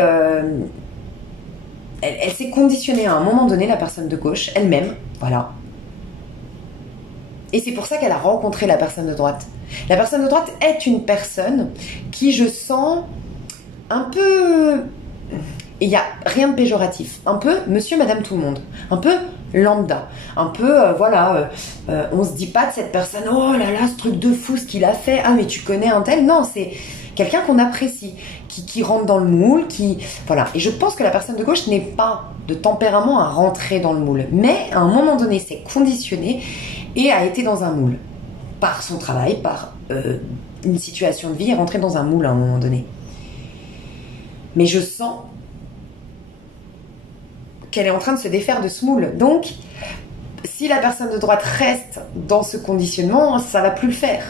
elle s'est conditionnée à un moment donné, la personne de gauche elle-même, voilà. Et c'est pour ça qu'elle a rencontré la personne de droite. La personne de droite est une personne qui, je sens, un peu... Et il n'y a rien de péjoratif. Un peu monsieur, madame, tout le monde. Un peu lambda. Un peu, on se dit pas de cette personne, oh là là, ce truc de fou, ce qu'il a fait. Ah, mais tu connais un tel. Non, c'est quelqu'un qu'on apprécie, qui rentre dans le moule, qui... Voilà. Et je pense que la personne de gauche n'est pas de tempérament à rentrer dans le moule. Mais, à un moment donné, c'est conditionné et a été dans un moule. Par son travail, par une situation de vie, est rentrée dans un moule à un moment donné. Mais je sens qu'elle est en train de se défaire de ce moule. Donc, si la personne de droite reste dans ce conditionnement, ça va plus le faire.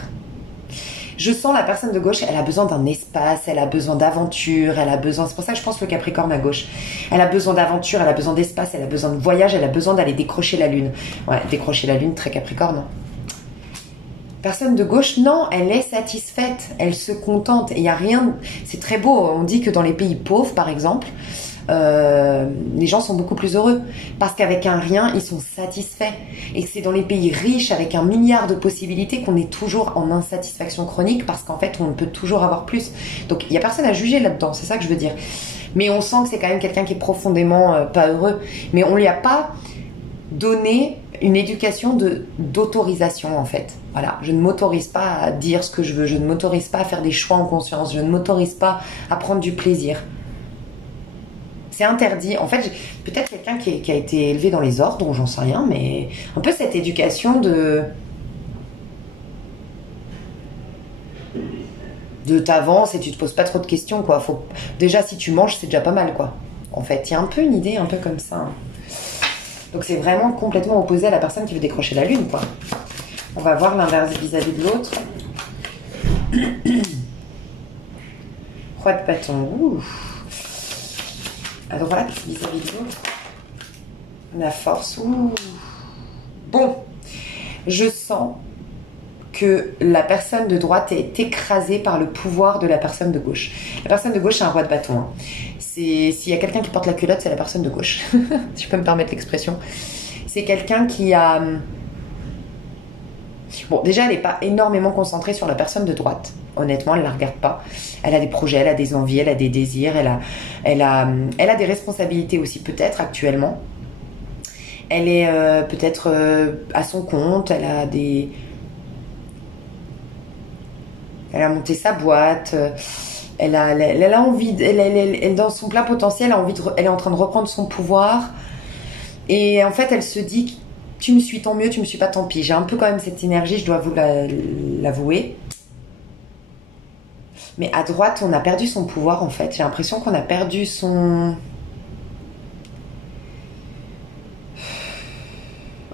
Je sens la personne de gauche, elle a besoin d'un espace, elle a besoin d'aventure, elle a besoin... C'est pour ça que je pense le Capricorne à gauche. Elle a besoin d'aventure, elle a besoin d'espace, elle a besoin de voyage, elle a besoin d'aller décrocher la lune. Ouais, décrocher la lune, très Capricorne. Hein. Personne de gauche, non, elle est satisfaite, elle se contente. Et il n'y a rien... C'est très beau, on dit que dans les pays pauvres, par exemple... les gens sont beaucoup plus heureux parce qu'avec un rien ils sont satisfaits, et c'est dans les pays riches avec 1 milliard de possibilités qu'on est toujours en insatisfaction chronique, parce qu'en fait on peut toujours avoir plus. Donc il n'y a personne à juger là-dedans, c'est ça que je veux dire, mais on sent que c'est quand même quelqu'un qui est profondément pas heureux, mais on lui a pas donné une éducation d'autorisation en fait. Voilà, je ne m'autorise pas à dire ce que je veux, je ne m'autorise pas à faire des choix en conscience, je ne m'autorise pas à prendre du plaisir. C'est interdit. En fait, peut-être quelqu'un qui a été élevé dans les ordres, j'en sais rien, mais un peu cette éducation de t'avances et tu te poses pas trop de questions, quoi. Faut... Déjà, si tu manges, c'est déjà pas mal, quoi. En fait, il y a un peu une idée un peu comme ça. Donc, c'est vraiment complètement opposé à la personne qui veut décrocher la lune, quoi. On va voir l'inverse vis-à-vis de l'autre. Roi de bâton. Ouh. À droite, vis-à-vis de l'autre. La force. Ouh. Bon, je sens que la personne de droite est écrasée par le pouvoir de la personne de gauche. La personne de gauche, c'est un roi de bâton. Hein. S'il y a quelqu'un qui porte la culotte, c'est la personne de gauche. Si je peux me permettre l'expression. C'est quelqu'un qui a... Bon, déjà, elle n'est pas énormément concentrée sur la personne de droite. Honnêtement, elle ne la regarde pas. Elle a des projets, elle a des envies, elle a des désirs, elle a des responsabilités aussi, peut-être, actuellement. Elle est peut-être à son compte, elle a monté sa boîte, elle a envie, elle, dans son plein potentiel, elle est en train de reprendre son pouvoir. Et en fait, elle se dit, tu me suis tant mieux, tu me suis pas tant pis. J'ai un peu quand même cette énergie, je dois vous l'avouer. Mais à droite, on a perdu son pouvoir, en fait. J'ai l'impression qu'on a perdu son...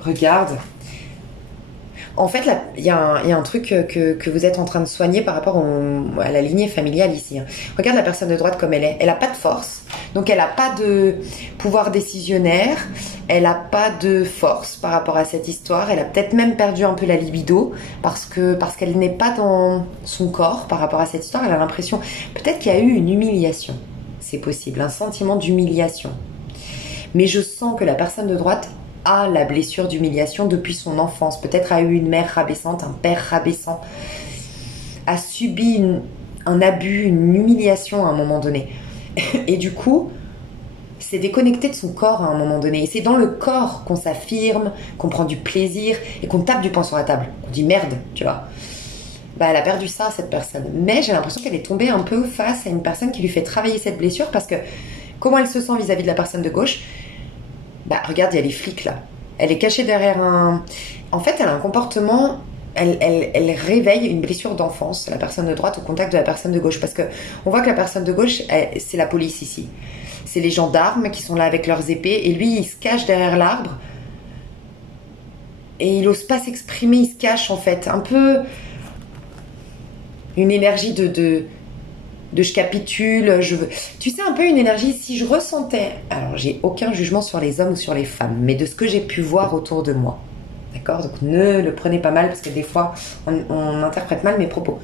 Regarde. En fait, il y a un truc que vous êtes en train de soigner par rapport à la lignée familiale ici. Regarde la personne de droite comme elle est. Elle n'a pas de force. Donc, elle n'a pas de pouvoir décisionnaire. Elle n'a pas de force par rapport à cette histoire. Elle a peut-être même perdu un peu la libido parce qu'elle n'est pas dans son corps par rapport à cette histoire. Elle a l'impression... Peut-être qu'il y a eu une humiliation. C'est possible. Un sentiment d'humiliation. Mais je sens que la personne de droite a la blessure d'humiliation depuis son enfance. Peut-être a eu une mère rabaissante, un père rabaissant. A subi un abus, une humiliation à un moment donné. Et du coup... c'est déconnecté de son corps à un moment donné. Et c'est dans le corps qu'on s'affirme, qu'on prend du plaisir et qu'on tape du poing sur la table. On dit merde, tu vois. Bah, elle a perdu ça, cette personne. Mais j'ai l'impression qu'elle est tombée un peu face à une personne qui lui fait travailler cette blessure, parce que comment elle se sent vis-à-vis de la personne de gauche? Bah, regarde, il y a les flics là. Elle est cachée derrière un... En fait, elle a un comportement... Elle réveille une blessure d'enfance, la personne de droite, au contact de la personne de gauche. Parce que on voit que la personne de gauche, c'est la police ici. C'est les gendarmes qui sont là avec leurs épées. Et lui, il se cache derrière l'arbre. Et il n'ose pas s'exprimer, il se cache en fait. Un peu une énergie de je capitule, je veux... Tu sais, un peu une énergie, si je ressentais... Alors, j'ai aucun jugement sur les hommes ou sur les femmes, mais de ce que j'ai pu voir autour de moi. D'accord? Donc, ne le prenez pas mal, parce que des fois, on interprète mal mes propos.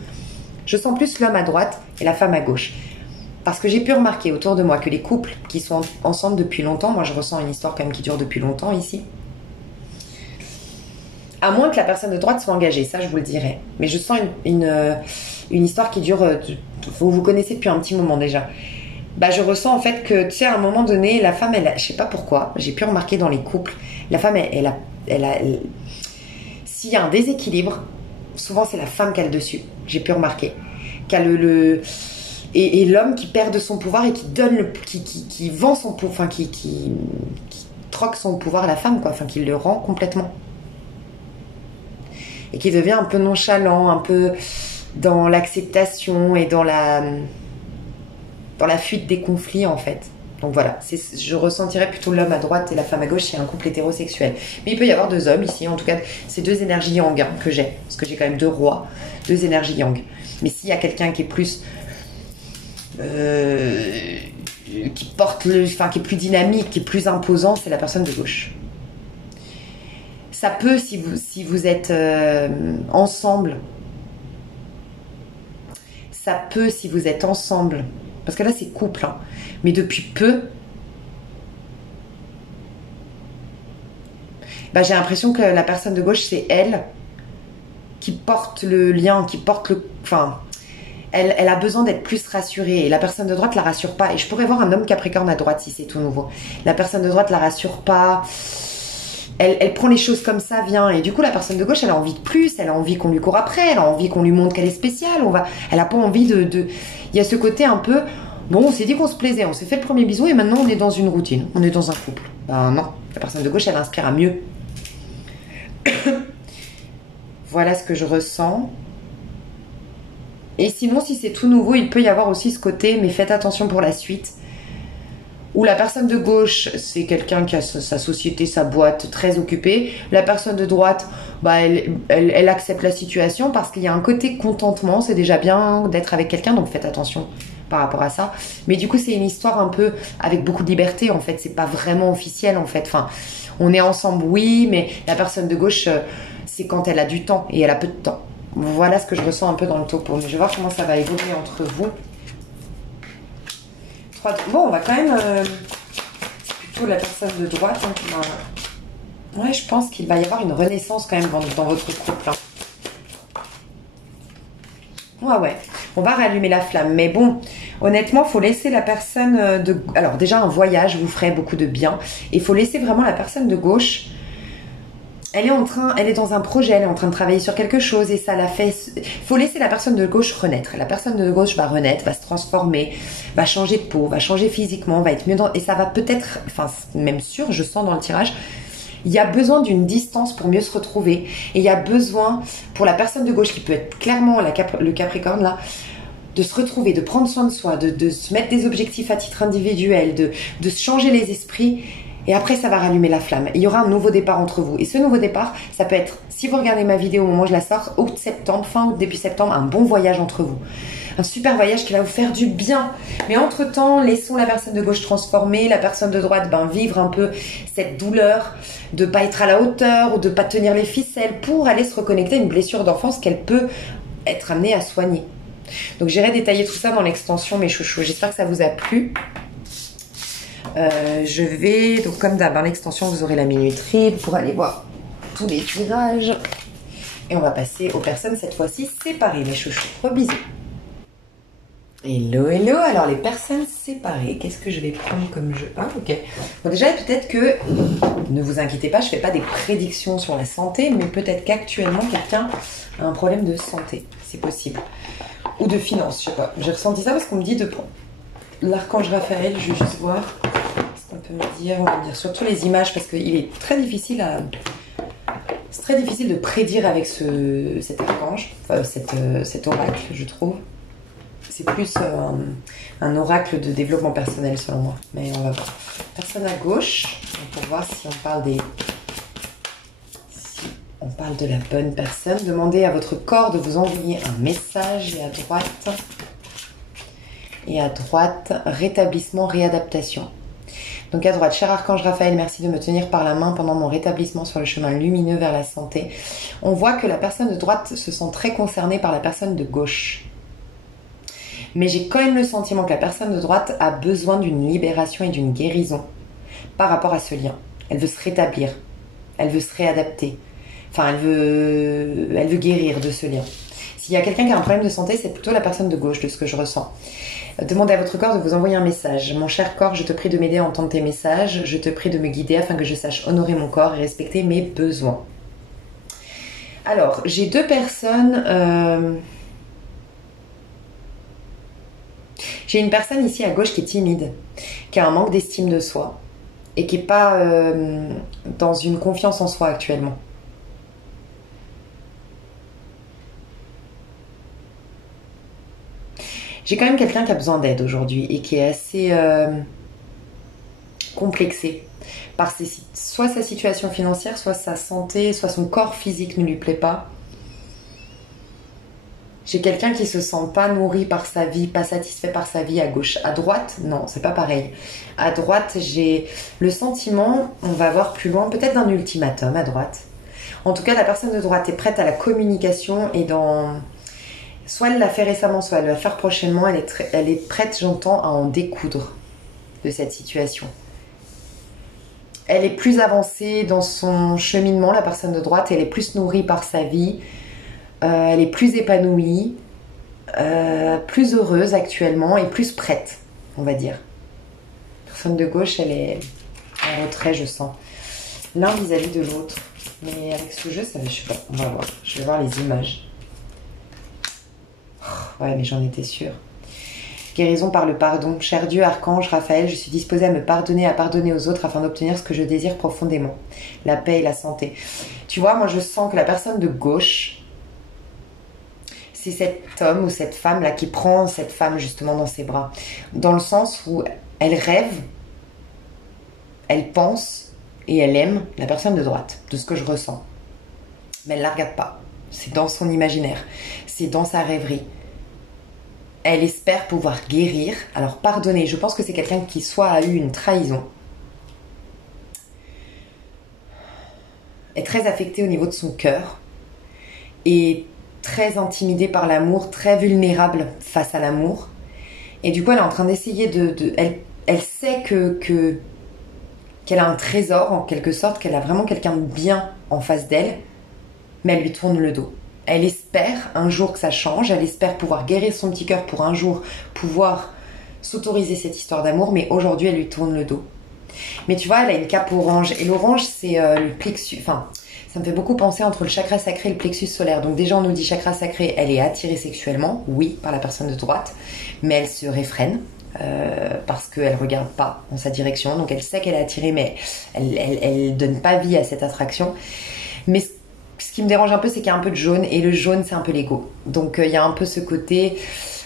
Je sens plus l'homme à droite et la femme à gauche. Parce que j'ai pu remarquer autour de moi que les couples qui sont ensemble depuis longtemps, moi je ressens une histoire quand même qui dure depuis longtemps ici, à moins que la personne de droite soit engagée, ça je vous le dirai. Mais je sens une histoire qui dure, vous connaissez depuis un petit moment déjà. Bah, je ressens en fait que, tu sais, à un moment donné, la femme, je sais pas pourquoi, j'ai pu remarquer dans les couples, la femme, s'il y a un déséquilibre, souvent c'est la femme qui a le dessus, j'ai pu remarquer. Qui a et l'homme qui perd de son pouvoir et qui donne qui vend son pouvoir, enfin qui troque son pouvoir à la femme, quoi, enfin qui le rend complètement. Et qui devient un peu nonchalant, un peu dans l'acceptation et dans la fuite des conflits en fait. Donc voilà, je ressentirais plutôt l'homme à droite et la femme à gauche si y a un couple hétérosexuel. Mais il peut y avoir deux hommes ici, en tout cas c'est deux énergies yang que j'ai, parce que j'ai quand même deux rois, deux énergies yang. Mais s'il y a quelqu'un qui est plus... qui est plus dynamique, qui est plus imposant, c'est la personne de gauche. Ça peut, si vous êtes ensemble, ça peut si vous êtes ensemble, parce que là c'est couple, hein, mais depuis peu, bah, j'ai l'impression que la personne de gauche, c'est elle qui porte le lien, qui porte le... Enfin, elle a besoin d'être plus rassurée, et la personne de droite la rassure pas. Et je pourrais voir un homme Capricorne à droite si c'est tout nouveau. La personne de droite la rassure pas... Elle prend les choses comme ça, vient. Et du coup, la personne de gauche, elle a envie de plus. Elle a envie qu'on lui court après. Elle a envie qu'on lui montre qu'elle est spéciale. Elle a pas envie de... Il y a ce côté un peu... Bon, on s'est dit qu'on se plaisait. On s'est fait le premier bisou et maintenant, on est dans une routine. On est dans un couple. Ben non. La personne de gauche, elle inspire à mieux. Voilà ce que je ressens. Et sinon, si c'est tout nouveau, il peut y avoir aussi ce côté, mais faites attention pour la suite, où la personne de gauche, c'est quelqu'un qui a sa société, sa boîte très occupée. La personne de droite, bah, elle accepte la situation parce qu'il y a un côté contentement. C'est déjà bien d'être avec quelqu'un, donc faites attention par rapport à ça. Mais du coup, c'est une histoire un peu avec beaucoup de liberté, en fait. C'est pas vraiment officiel, en fait. Enfin, on est ensemble, oui, mais la personne de gauche, c'est quand elle a du temps et elle a peu de temps. Voilà ce que je ressens un peu dans le topo. Mais je vais voir comment ça va évoluer entre vous. Bon, on va quand même... c'est plutôt la personne de droite hein, qui va... Ouais, je pense qu'il va y avoir une renaissance quand même dans votre couple. Hein. Ouais. On va rallumer la flamme. Mais bon, honnêtement, il faut laisser la personne de... Alors déjà, un voyage vous ferait beaucoup de bien. Et il faut laisser vraiment la personne de gauche... Elle est dans un projet, elle est en train de travailler sur quelque chose et ça la fait... Il faut laisser la personne de gauche renaître. La personne de gauche va renaître, va se transformer, va changer de peau, va changer physiquement, va être mieux dans... Et ça va peut-être, enfin même sûr, je sens dans le tirage, il y a besoin d'une distance pour mieux se retrouver. Et il y a besoin, pour la personne de gauche qui peut être clairement le Capricorne là, de se retrouver, de prendre soin de soi, de se mettre des objectifs à titre individuel, de se changer les esprits. Et après, ça va rallumer la flamme. Il y aura un nouveau départ entre vous. Et ce nouveau départ, ça peut être, si vous regardez ma vidéo au moment où je la sors, août, septembre, fin août, début septembre, un bon voyage entre vous. Un super voyage qui va vous faire du bien. Mais entre-temps, laissons la personne de gauche transformer, la personne de droite, vivre un peu cette douleur de pas être à la hauteur ou de pas tenir les ficelles pour aller se reconnecter à une blessure d'enfance qu'elle peut être amenée à soigner. Donc, j'irai détailler tout ça dans l'extension, mes chouchous. J'espère que ça vous a plu. Je vais, donc comme d'hab, dans l'extension, vous aurez la minuterie pour aller voir tous les tirages. Et on va passer aux personnes cette fois-ci séparées, mes chouchous. Gros bisous. Hello, hello. Alors, les personnes séparées, qu'est-ce que je vais prendre comme jeu? Ah, ok. Bon, déjà, peut-être que, ne vous inquiétez pas, je ne fais pas des prédictions sur la santé, mais peut-être qu'actuellement, quelqu'un a un problème de santé. C'est possible. Ou de finances, je sais pas. J'ai ressenti ça parce qu'on me dit de prendre l'archange Raphaël, je vais juste voir. ça peut me dire? On va me dire surtout les images parce qu'il est très difficile à... C'est très difficile de prédire avec cet archange, enfin, cet oracle, je trouve. C'est plus un oracle de développement personnel selon moi. Mais on va voir. Personne à gauche, pour voir si on parle des... Si on parle de la bonne personne. Demandez à votre corps de vous envoyer un message. Et à droite, rétablissement, réadaptation. Donc à droite, cher archange Raphaël, merci de me tenir par la main pendant mon rétablissement sur le chemin lumineux vers la santé. On voit que la personne de droite se sent très concernée par la personne de gauche. Mais j'ai quand même le sentiment que la personne de droite a besoin d'une libération et d'une guérison par rapport à ce lien. Elle veut se rétablir, elle veut se réadapter, enfin elle veut guérir de ce lien. S'il y a quelqu'un qui a un problème de santé, c'est plutôt la personne de gauche, de ce que je ressens. Demandez à votre corps de vous envoyer un message. Mon cher corps, je te prie de m'aider à entendre tes messages. Je te prie de me guider afin que je sache honorer mon corps et respecter mes besoins. Alors, j'ai deux personnes. J'ai une personne ici à gauche qui est timide, qui a un manque d'estime de soi et qui n'est pas dans une confiance en soi actuellement. J'ai quand même quelqu'un qui a besoin d'aide aujourd'hui et qui est assez complexé par soit sa situation financière, soit sa santé, soit son corps physique ne lui plaît pas. J'ai quelqu'un qui se sent pas nourri par sa vie, pas satisfait par sa vie à gauche. À droite, non, c'est pas pareil. À droite, j'ai le sentiment, on va voir plus loin, peut-être d'un ultimatum à droite. En tout cas, la personne de droite est prête à la communication et dans... Soit elle l'a fait récemment, soit elle va le faire prochainement. Elle est prête, j'entends, à en découdre de cette situation. Elle est plus avancée dans son cheminement, la personne de droite. Elle est plus nourrie par sa vie. Elle est plus épanouie, plus heureuse actuellement et plus prête, on va dire. La personne de gauche, elle est en retrait, je sens. L'un vis-à-vis de l'autre. Mais avec ce jeu, ça, je sais pas, on va voir. Je vais voir les images. Ouais, mais j'en étais sûre. Guérison par le pardon. Cher Dieu, archange, Raphaël, je suis disposée à me pardonner, à pardonner aux autres afin d'obtenir ce que je désire profondément. La paix et la santé. Tu vois, moi je sens que la personne de gauche, c'est cet homme ou cette femme-là qui prend cette femme justement dans ses bras. Dans le sens où elle rêve, elle pense et elle aime la personne de droite, de ce que je ressens. Mais elle ne la regarde pas. C'est dans son imaginaire. C'est dans sa rêverie. Elle espère pouvoir guérir. Alors pardonner, je pense que c'est quelqu'un qui soit a eu une trahison. Est très affecté au niveau de son cœur. Et très intimidée par l'amour, très vulnérable face à l'amour. Et du coup, elle est en train d'essayer elle sait qu'elle a un trésor, en quelque sorte, qu'elle a vraiment quelqu'un de bien en face d'elle, mais elle lui tourne le dos. Elle espère un jour que ça change, elle espère pouvoir guérir son petit cœur pour un jour pouvoir s'autoriser cette histoire d'amour, mais aujourd'hui, elle lui tourne le dos. Mais tu vois, elle a une cape orange, et l'orange, c'est le plexus, enfin... Ça me fait beaucoup penser entre le chakra sacré et le plexus solaire. Donc déjà, on nous dit chakra sacré, elle est attirée sexuellement, oui, par la personne de droite, mais elle se réfrène parce qu'elle ne regarde pas en sa direction. Donc elle sait qu'elle est attirée, mais elle ne donne pas vie à cette attraction. Mais ce qui me dérange un peu, c'est qu'il y a un peu de jaune, et le jaune, c'est un peu l'ego. Donc il y a un peu ce côté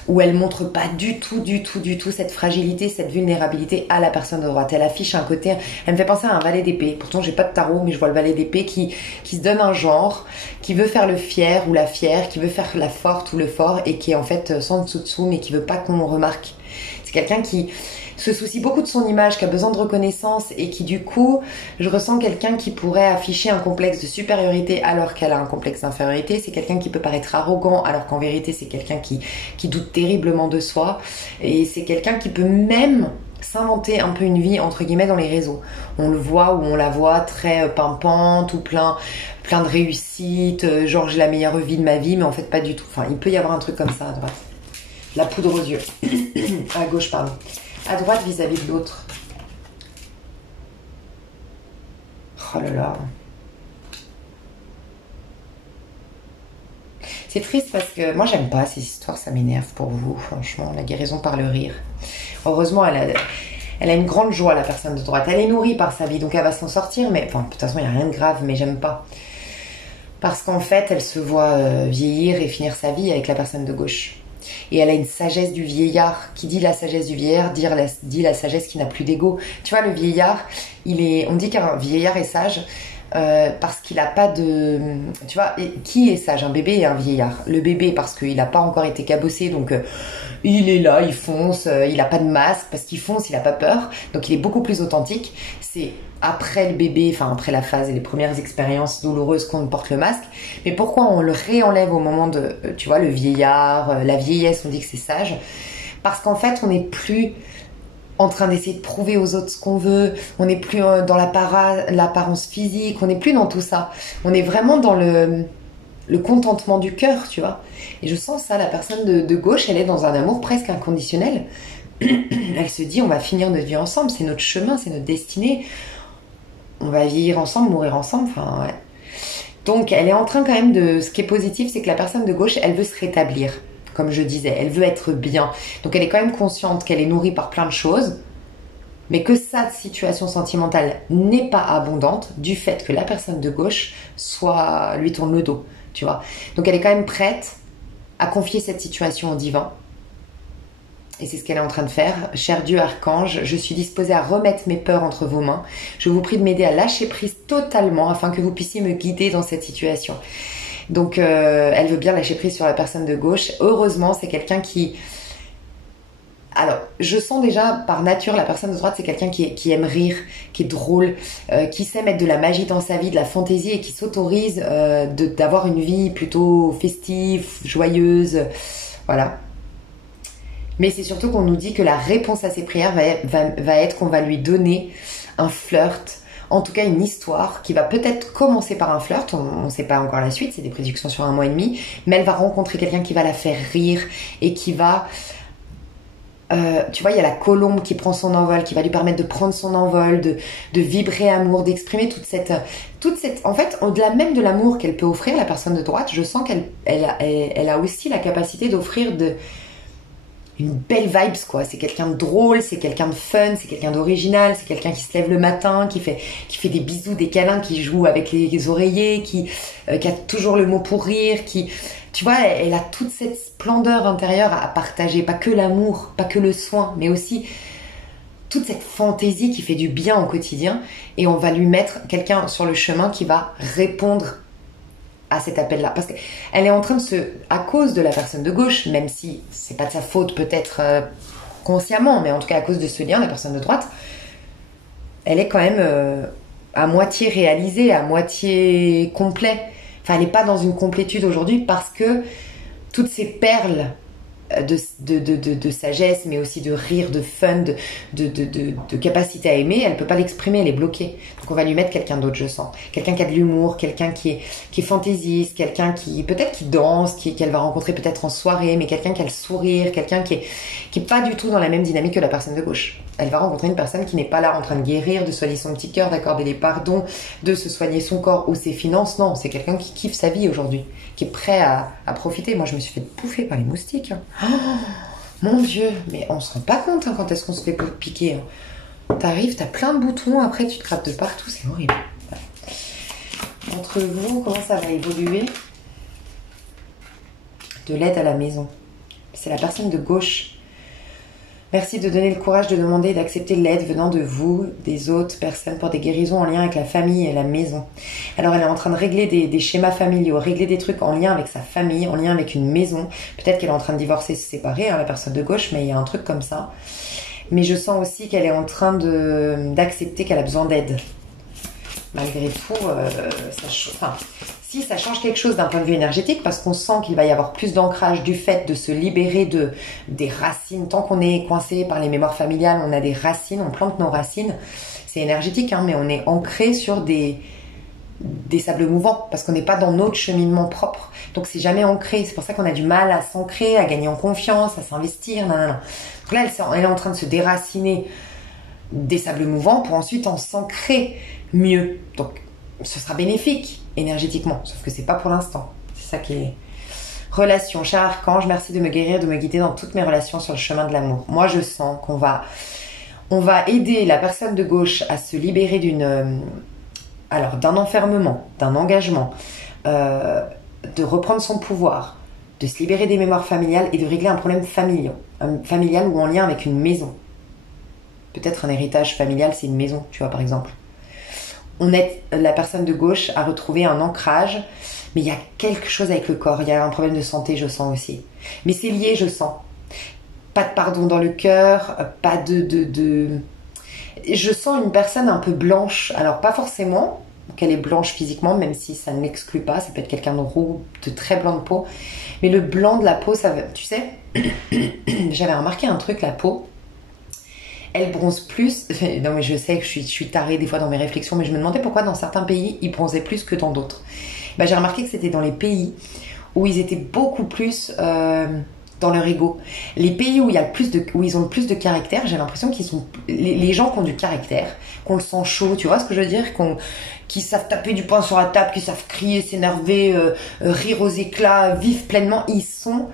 où elle montre pas du tout cette fragilité, cette vulnérabilité à la personne de droite. Elle affiche un côté, elle me fait penser à un valet d'épée. Pourtant, j'ai pas de tarot, mais je vois le valet d'épée qui se donne un genre, qui veut faire le fier ou la fière, qui veut faire la forte ou le fort, et qui est en fait sans dessous, mais qui veut pas qu'on remarque. C'est quelqu'un qui se soucie beaucoup de son image, qui a besoin de reconnaissance, et qui du coup, je ressens quelqu'un qui pourrait afficher un complexe de supériorité alors qu'elle a un complexe d'infériorité. C'est quelqu'un qui peut paraître arrogant alors qu'en vérité c'est quelqu'un qui doute terriblement de soi, et c'est quelqu'un qui peut même s'inventer un peu une vie entre guillemets dans les réseaux. On le voit ou on la voit très pimpante ou plein de réussite, genre j'ai la meilleure vie de ma vie, mais en fait pas du tout. Enfin, il peut y avoir un truc comme ça à droite. La poudre aux yeux. À gauche, pardon. À droite vis-à-vis de l'autre. Oh là là. C'est triste parce que moi j'aime pas ces histoires, ça m'énerve pour vous, franchement. La guérison par le rire. Heureusement, Elle a une grande joie, la personne de droite. Elle est nourrie par sa vie, donc elle va s'en sortir. Mais enfin, de toute façon, il n'y a rien de grave, mais j'aime pas. Parce qu'en fait, elle se voit vieillir et finir sa vie avec la personne de gauche. Et elle a une sagesse du vieillard. Qui dit la sagesse du vieillard dit la sagesse qui n'a plus d'ego. Tu vois, le vieillard, on dit qu'un vieillard est sage parce qu'il n'a pas de... Tu vois, qui est sage? Un bébé et un vieillard. Le bébé parce qu'il n'a pas encore été cabossé, donc il est là, il fonce, il n'a pas de masque parce qu'il fonce, il n'a pas peur. Donc il est beaucoup plus authentique. C'est après le bébé, enfin après la phase et les premières expériences douloureuses qu'on porte le masque. Mais pourquoi on le réenlève au moment de, tu vois, le vieillard, la vieillesse, on dit que c'est sage? Parce qu'en fait, on n'est plus en train d'essayer de prouver aux autres ce qu'on veut, on n'est plus dans l'apparence physique, on n'est plus dans tout ça. On est vraiment dans le contentement du cœur, tu vois. Et je sens ça, la personne de gauche, elle est dans un amour presque inconditionnel. Elle se dit, on va finir notre vie ensemble, c'est notre chemin, c'est notre destinée. On va vieillir ensemble, mourir ensemble, enfin ouais. Donc elle est en train quand même de... Ce qui est positif, c'est que la personne de gauche, elle veut se rétablir. Comme je disais, elle veut être bien. Donc elle est quand même consciente qu'elle est nourrie par plein de choses, mais que sa situation sentimentale n'est pas abondante du fait que la personne de gauche lui tourne le dos, tu vois. Donc elle est quand même prête à confier cette situation au divin. Et c'est ce qu'elle est en train de faire. Cher Dieu archange, je suis disposée à remettre mes peurs entre vos mains. Je vous prie de m'aider à lâcher prise totalement afin que vous puissiez me guider dans cette situation. Donc elle veut bien lâcher prise sur la personne de gauche. Heureusement, c'est quelqu'un qui... Alors, je sens déjà par nature, la personne de droite, c'est quelqu'un qui aime rire, qui est drôle, qui sait mettre de la magie dans sa vie, de la fantaisie et qui s'autorise d'avoir une vie plutôt festive, joyeuse. Voilà. Mais c'est surtout qu'on nous dit que la réponse à ses prières va être qu'on va lui donner un flirt, en tout cas une histoire qui va peut-être commencer par un flirt, on ne sait pas encore la suite, c'est des prédictions sur 1 mois et demi, mais elle va rencontrer quelqu'un qui va la faire rire et qui va... tu vois, il y a la colombe qui prend son envol, qui va lui permettre de prendre son envol, de vibrer amour, d'exprimer toute cette... En fait, au-delà même de l'amour qu'elle peut offrir, la personne de droite, je sens qu'elle a aussi la capacité d'offrir une belle vibes, quoi. C'est quelqu'un de drôle, c'est quelqu'un de fun, c'est quelqu'un d'original, c'est quelqu'un qui se lève le matin, qui fait des bisous, des câlins, qui joue avec les oreillers, qui a toujours le mot pour rire, tu vois, elle a toute cette splendeur intérieure à partager, pas que l'amour, pas que le soin, mais aussi toute cette fantaisie qui fait du bien au quotidien. Et on va lui mettre quelqu'un sur le chemin qui va répondre à cet appel-là. Parce qu'elle est en train à cause de la personne de gauche, même si c'est pas de sa faute peut-être consciemment, mais en tout cas à cause de ce lien, la personne de droite, elle est quand même à moitié réalisée, à moitié complet. Enfin, elle n'est pas dans une complétude aujourd'hui parce que toutes ces perles de sagesse, mais aussi de rire, de fun, de capacité à aimer, elle ne peut pas l'exprimer, elle est bloquée. Donc on va lui mettre quelqu'un d'autre, je sens. Quelqu'un qui a de l'humour, quelqu'un qui est fantaisiste, quelqu'un qui peut-être qui danse, qu'elle va rencontrer peut-être en soirée, mais quelqu'un qui a le sourire, quelqu'un qui est pas du tout dans la même dynamique que la personne de gauche. Elle va rencontrer une personne qui n'est pas là en train de guérir, de soigner son petit cœur, d'accorder les pardons, de se soigner son corps ou ses finances. Non, c'est quelqu'un qui kiffe sa vie aujourd'hui, qui est prêt à profiter. Moi, je me suis fait bouffer par les moustiques. Oh, mon Dieu, mais on se rend pas compte quand est-ce qu'on se fait piquer. T'arrives, t'as plein de boutons, après tu te crapes de partout, c'est horrible. Entre vous, comment ça va évoluer? De l'aide à la maison. C'est la personne de gauche. Merci de donner le courage de demander et d'accepter l'aide venant de vous, des autres personnes pour des guérisons en lien avec la famille et la maison. Alors elle est en train de régler des schémas familiaux, régler des trucs en lien avec sa famille, en lien avec une maison. Peut-être qu'elle est en train de divorcer, se séparer, la personne de gauche, mais il y a un truc comme ça. Mais je sens aussi qu'elle est en train d'accepter qu'elle a besoin d'aide. Malgré tout, si ça change quelque chose d'un point de vue énergétique, parce qu'on sent qu'il va y avoir plus d'ancrage du fait de se libérer des racines. Tant qu'on est coincé par les mémoires familiales, on a des racines, on plante nos racines. C'est énergétique, mais on est ancré sur des sables mouvants, parce qu'on n'est pas dans notre cheminement propre. Donc c'est jamais ancré. C'est pour ça qu'on a du mal à s'ancrer, à gagner en confiance, à s'investir. Donc là, elle est en train de se déraciner des sables mouvants pour ensuite en s'ancrer mieux. Donc ce sera bénéfique énergétiquement, sauf que c'est pas pour l'instant. C'est ça qui est... Relation, cher archange, merci de me guérir, de me guider dans toutes mes relations sur le chemin de l'amour. Moi je sens qu'on va On va aider la personne de gauche à se libérer d'un enfermement, d'un engagement, de reprendre son pouvoir, de se libérer des mémoires familiales et de régler un problème familial ou en lien avec une maison. Peut-être un héritage familial, c'est une maison, tu vois, par exemple. On aide la personne de gauche à retrouver un ancrage, mais il y a quelque chose avec le corps, il y a un problème de santé, je sens aussi. Mais c'est lié, je sens. Pas de pardon dans le cœur, pas de... Je sens une personne un peu blanche, alors pas forcément qu'elle est blanche physiquement, même si ça ne l'exclut pas, ça peut être quelqu'un de roux, de très blanc de peau, mais le blanc de la peau, ça veut... Tu sais, j'avais remarqué un truc, la peau, elle bronze plus. Non mais je sais que je suis tarée des fois dans mes réflexions, mais je me demandais pourquoi dans certains pays ils bronzaient plus que dans d'autres. J'ai remarqué que c'était dans les pays où ils étaient beaucoup plus dans leur ego. Les pays où ils ont le plus de caractère, j'ai l'impression qu'ils sont les gens qui ont du caractère, qu'on le sent chaud, tu vois ce que je veux dire, qui savent taper du poing sur la table, qui savent crier, s'énerver, rire aux éclats, vivre pleinement, ils sont,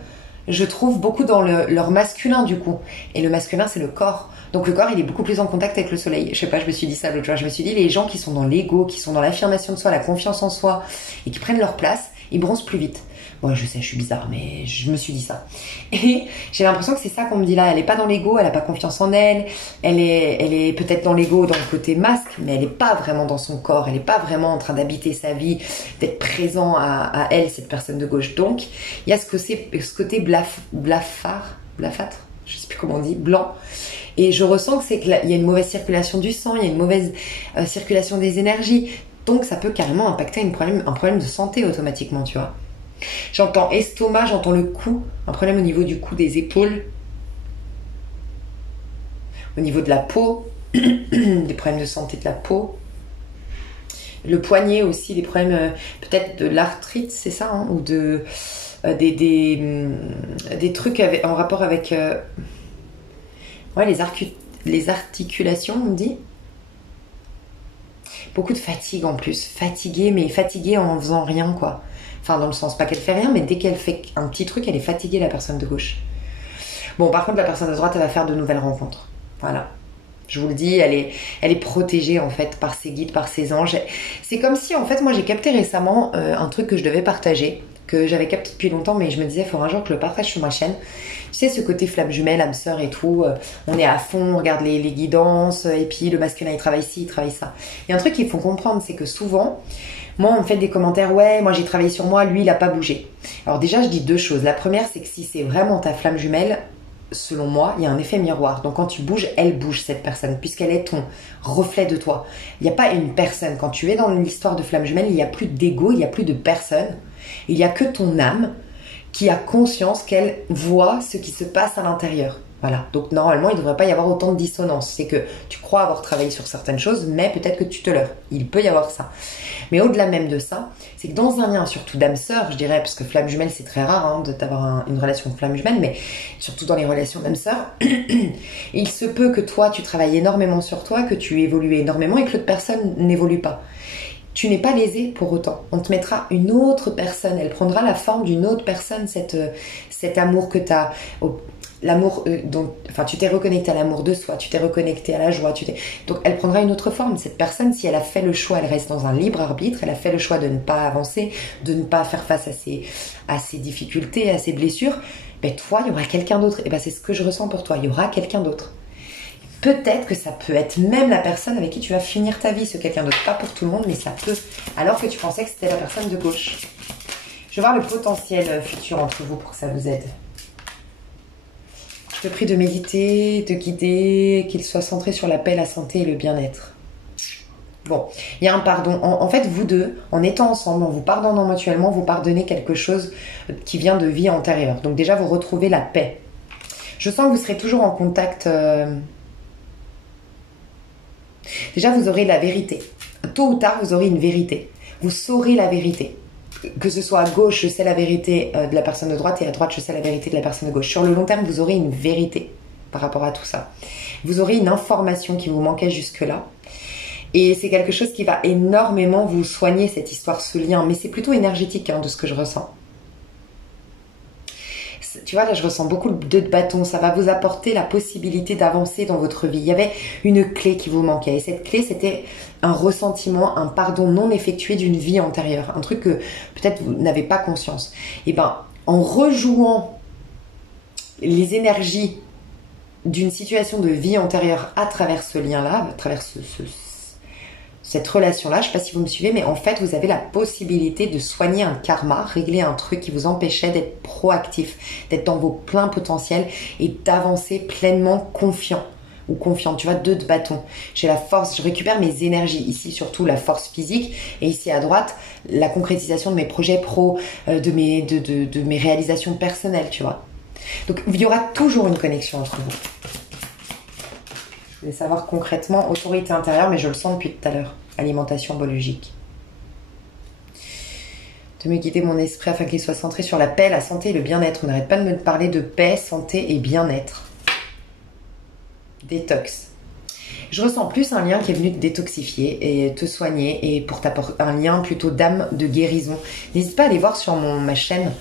je trouve, beaucoup dans leur masculin du coup. Et le masculin, c'est le corps. Donc le corps, il est beaucoup plus en contact avec le soleil. Je sais pas, je me suis dit ça l'autre jour. Je me suis dit, les gens qui sont dans l'ego, qui sont dans l'affirmation de soi, la confiance en soi, et qui prennent leur place, ils bronzent plus vite. Bon, je sais, je suis bizarre, mais je me suis dit ça. Et j'ai l'impression que c'est ça qu'on me dit là. Elle est pas dans l'ego, elle a pas confiance en elle. Elle est peut-être dans l'ego, dans le côté masque, mais elle est pas vraiment dans son corps. Elle est pas vraiment en train d'habiter sa vie, d'être présent à elle, cette personne de gauche. Donc, il y a ce côté blafâtre, je sais plus comment on dit, blanc. Et je ressens que c'est qu'il y a une mauvaise circulation du sang, il y a une mauvaise circulation des énergies. Donc ça peut carrément impacter un problème de santé automatiquement, tu vois. J'entends estomac, j'entends le cou, un problème au niveau du cou, des épaules, au niveau de la peau, des problèmes de santé de la peau. Le poignet aussi, des problèmes peut-être de l'arthrite, c'est ça, hein, ou des trucs en rapport avec... les articulations, on dit. Beaucoup de fatigue en plus. Fatiguée, mais fatiguée en faisant rien, quoi. Enfin, dans le sens, pas qu'elle fait rien, mais dès qu'elle fait un petit truc, elle est fatiguée, la personne de gauche. Bon, par contre, la personne de droite, elle va faire de nouvelles rencontres. Voilà. Je vous le dis, elle est protégée, en fait, par ses guides, par ses anges. C'est comme si, en fait, moi, j'ai capté récemment un truc que je devais partager, que j'avais capté depuis longtemps, mais je me disais, il faudra un jour que je le partage sur ma chaîne. Tu sais, ce côté flamme jumelle, âme sœur et tout, on est à fond, on regarde les guidances, et puis le masculin, il travaille ci, il travaille ça. Il y a un truc qu'il faut comprendre, c'est que souvent, moi, on me fait des commentaires, ouais, moi j'ai travaillé sur moi, lui, il n'a pas bougé. Alors déjà, je dis deux choses. La première, c'est que si c'est vraiment ta flamme jumelle, selon moi, il y a un effet miroir. Donc quand tu bouges, elle bouge, cette personne, puisqu'elle est ton reflet de toi. Il n'y a pas une personne. Quand tu es dans l'histoire de flamme jumelle, il n'y a plus d'ego, il n'y a plus de personne. Il n'y a que ton âme qui a conscience qu'elle voit ce qui se passe à l'intérieur. Voilà. Donc normalement, il ne devrait pas y avoir autant de dissonance. C'est que tu crois avoir travaillé sur certaines choses, mais peut-être que tu te leurres. Il peut y avoir ça. Mais au-delà même de ça, c'est que dans un lien, surtout d'âme sœur, je dirais, parce que flamme jumelle, c'est très rare hein, d'avoir une relation de flamme jumelle, mais surtout dans les relations d'âme sœur, il se peut que toi, tu travailles énormément sur toi, que tu évolues énormément et que l'autre personne n'évolue pas. Tu n'es pas lésé pour autant. On te mettra une autre personne, elle prendra la forme d'une autre personne, cet amour que tu as... L'amour, tu t'es reconnecté à l'amour de soi, tu t'es reconnecté à la joie, donc elle prendra une autre forme. Cette personne, si elle a fait le choix, elle reste dans un libre arbitre, elle a fait le choix de ne pas avancer, de ne pas faire face à ses difficultés, à ses blessures, toi, il y aura quelqu'un d'autre. Et c'est ce que je ressens pour toi, il y aura quelqu'un d'autre. Peut-être que ça peut être même la personne avec qui tu vas finir ta vie, ce quelqu'un d'autre. Pas pour tout le monde, mais ça peut. Alors que tu pensais que c'était la personne de gauche. Je vais voir le potentiel futur entre vous pour que ça vous aide. Je te prie de méditer, de guider, qu'il soit centré sur la paix, la santé et le bien-être. Bon, il y a un pardon. En fait, vous deux, en étant ensemble, en vous pardonnant mutuellement, vous pardonnez quelque chose qui vient de vie antérieure. Donc déjà, vous retrouvez la paix. Je sens que vous serez toujours en contact. Déjà, vous aurez la vérité. Tôt ou tard, vous aurez une vérité. Vous saurez la vérité. Que ce soit à gauche, je sais la vérité de la personne de droite, et à droite, je sais la vérité de la personne de gauche. Sur le long terme, vous aurez une vérité par rapport à tout ça. Vous aurez une information qui vous manquait jusque-là. Et c'est quelque chose qui va énormément vous soigner, cette histoire, ce lien. Mais c'est plutôt énergétique de ce que je ressens. Tu vois, là, je ressens beaucoup le 2 de bâton. Ça va vous apporter la possibilité d'avancer dans votre vie. Il y avait une clé qui vous manquait. Et cette clé, c'était un ressentiment, un pardon non effectué d'une vie antérieure. Un truc que peut-être vous n'avez pas conscience. Et ben, en rejouant les énergies d'une situation de vie antérieure à travers ce lien-là, à travers cette relation-là, je ne sais pas si vous me suivez, mais en fait, vous avez la possibilité de soigner un karma, régler un truc qui vous empêchait d'être proactif, d'être dans vos pleins potentiels et d'avancer pleinement confiant ou confiante. Tu vois, 2 de bâton. J'ai la force, je récupère mes énergies. Ici, surtout la force physique. Et ici, à droite, la concrétisation de mes projets pro, de mes réalisations personnelles, tu vois. Donc, il y aura toujours une connexion entre vous. Je voulais savoir concrètement, autorité intérieure, mais je le sens depuis tout à l'heure. Alimentation biologique. De me guider mon esprit afin qu'il soit centré sur la paix, la santé et le bien-être. On n'arrête pas de me parler de paix, santé et bien-être. Détox. Je ressens plus un lien qui est venu te détoxifier et te soigner et pour t'apporter un lien plutôt d'âme de guérison. N'hésite pas à aller voir sur ma chaîne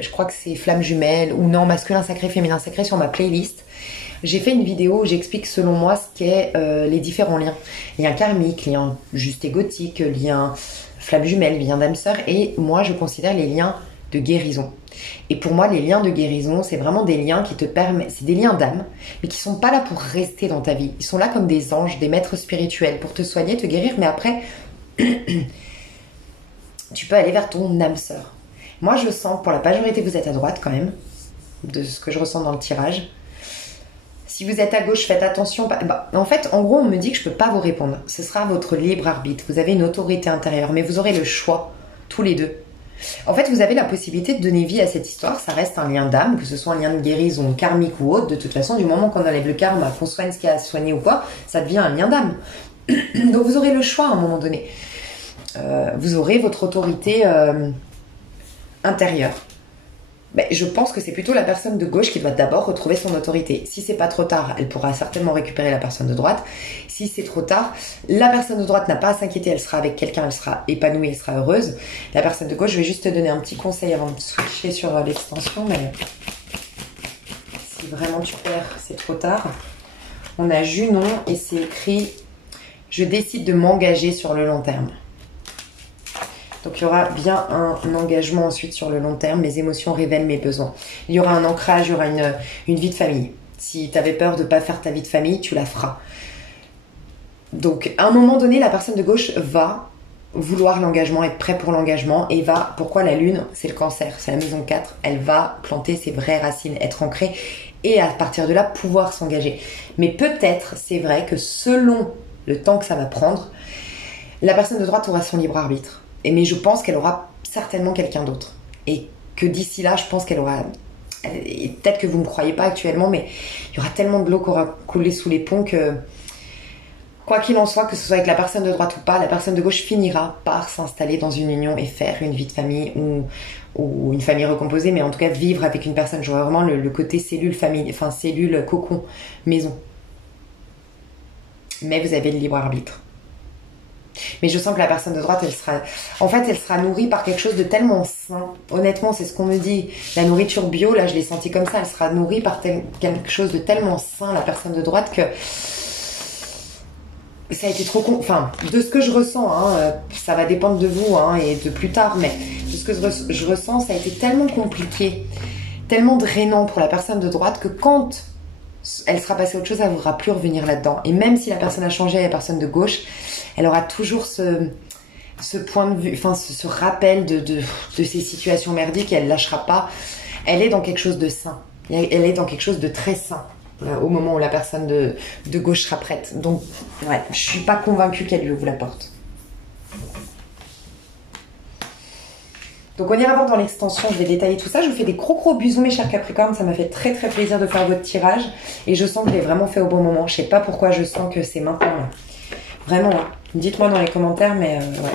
je crois que c'est Flamme Jumelle ou non, masculin sacré, féminin sacré sur ma playlist. J'ai fait une vidéo où j'explique selon moi ce qu'est les différents liens. Lien karmique, lien juste égotique, lien flamme jumelle, lien d'âme sœur. Et moi, je considère les liens de guérison. Et pour moi, les liens de guérison, c'est vraiment des liens qui te permettent... C'est des liens d'âme, mais qui sont pas là pour rester dans ta vie. Ils sont là comme des anges, des maîtres spirituels pour te soigner, te guérir. Mais après, tu peux aller vers ton âme sœur. Moi, je sens que pour la majorité, vous êtes à droite quand même, de ce que je ressens dans le tirage. Si vous êtes à gauche, faites attention. En fait, en gros, on me dit que je ne peux pas vous répondre. Ce sera votre libre arbitre. Vous avez une autorité intérieure, mais vous aurez le choix, tous les deux. En fait, vous avez la possibilité de donner vie à cette histoire. Ça reste un lien d'âme, que ce soit un lien de guérison karmique ou autre. De toute façon, du moment qu'on enlève le karma, qu'on soigne ce qu'il y a à soigner ou quoi, ça devient un lien d'âme. Donc, vous aurez le choix à un moment donné. Vous aurez votre autorité intérieure. Mais je pense que c'est plutôt la personne de gauche qui doit d'abord retrouver son autorité. Si c'est pas trop tard, elle pourra certainement récupérer la personne de droite. Si c'est trop tard, la personne de droite n'a pas à s'inquiéter, elle sera avec quelqu'un, elle sera épanouie, elle sera heureuse. La personne de gauche, je vais juste te donner un petit conseil avant de switcher sur l'extension, mais si vraiment tu perds, c'est trop tard. On a Junon et c'est écrit « Je décide de m'engager sur le long terme ». Donc il y aura bien un engagement ensuite sur le long terme. Mes émotions révèlent mes besoins. Il y aura un ancrage, il y aura une vie de famille. Si tu avais peur de ne pas faire ta vie de famille, tu la feras. Donc à un moment donné, la personne de gauche va vouloir l'engagement, être prêt pour l'engagement et va... Pourquoi la lune? C'est le cancer, c'est la maison 4. Elle va planter ses vraies racines, être ancrée et à partir de là, pouvoir s'engager. Mais peut-être, c'est vrai que selon le temps que ça va prendre, la personne de droite aura son libre arbitre. Mais je pense qu'elle aura certainement quelqu'un d'autre. Et que d'ici là, je pense qu'elle aura... Et peut-être que vous ne me croyez pas actuellement, mais il y aura tellement de l'eau qui aura coulé sous les ponts que... Quoi qu'il en soit, que ce soit avec la personne de droite ou pas, la personne de gauche finira par s'installer dans une union et faire une vie de famille ou une famille recomposée, mais en tout cas vivre avec une personne. J'aurais vraiment le côté cellule famille, enfin cellule cocon, maison. Mais vous avez le libre arbitre. Mais je sens que la personne de droite, elle sera nourrie par quelque chose de tellement sain. Honnêtement, c'est ce qu'on me dit. La nourriture bio, là, je l'ai senti comme ça. Elle sera nourrie par quelque chose de tellement sain, la personne de droite, que ça a été trop... Enfin, de ce que je ressens, hein, ça va dépendre de vous et de plus tard, mais de ce que je ressens, ça a été tellement compliqué, tellement drainant pour la personne de droite que quand elle sera passée à autre chose, elle ne voudra plus revenir là-dedans. Et même si la personne a changé, la personne de gauche, elle aura toujours ce point de vue, enfin ce rappel de ces situations merdiques et elle ne lâchera pas. Elle est dans quelque chose de sain. Elle est dans quelque chose de très sain au moment où la personne de gauche sera prête. Donc, ouais, je ne suis pas convaincue qu'elle lui ouvre la porte. Donc on ira voir dans l'extension, je vais détailler tout ça. Je vous fais des gros bisous mes chers Capricornes, ça m'a fait très plaisir de faire votre tirage et je sens que je l'ai vraiment fait au bon moment. Je sais pas pourquoi je sens que c'est maintenant. Là. Vraiment, hein. Dites-moi dans les commentaires, mais ouais.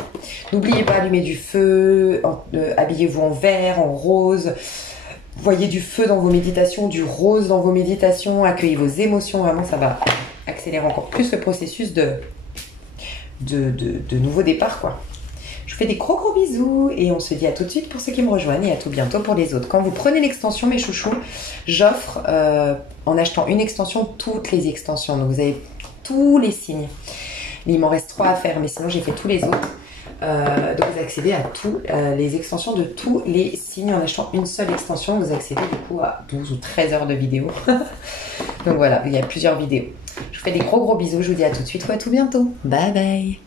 N'oubliez pas d'allumer du feu, habillez-vous en vert, en rose. Voyez du feu dans vos méditations, du rose dans vos méditations, accueillez vos émotions, vraiment ça va accélérer encore plus le processus de nouveau départ quoi. Je fais des gros bisous et on se dit à tout de suite pour ceux qui me rejoignent et à tout bientôt pour les autres. Quand vous prenez l'extension, mes chouchous, j'offre en achetant une extension, toutes les extensions. Donc vous avez tous les signes. Il m'en reste 3 à faire, mais sinon j'ai fait tous les autres. Donc vous accédez à toutes les extensions de tous les signes en achetant une seule extension. Vous accédez du coup à 12 ou 13 heures de vidéos. Donc voilà, il y a plusieurs vidéos. Je vous fais des gros bisous, je vous dis à tout de suite ou à tout bientôt. Bye bye.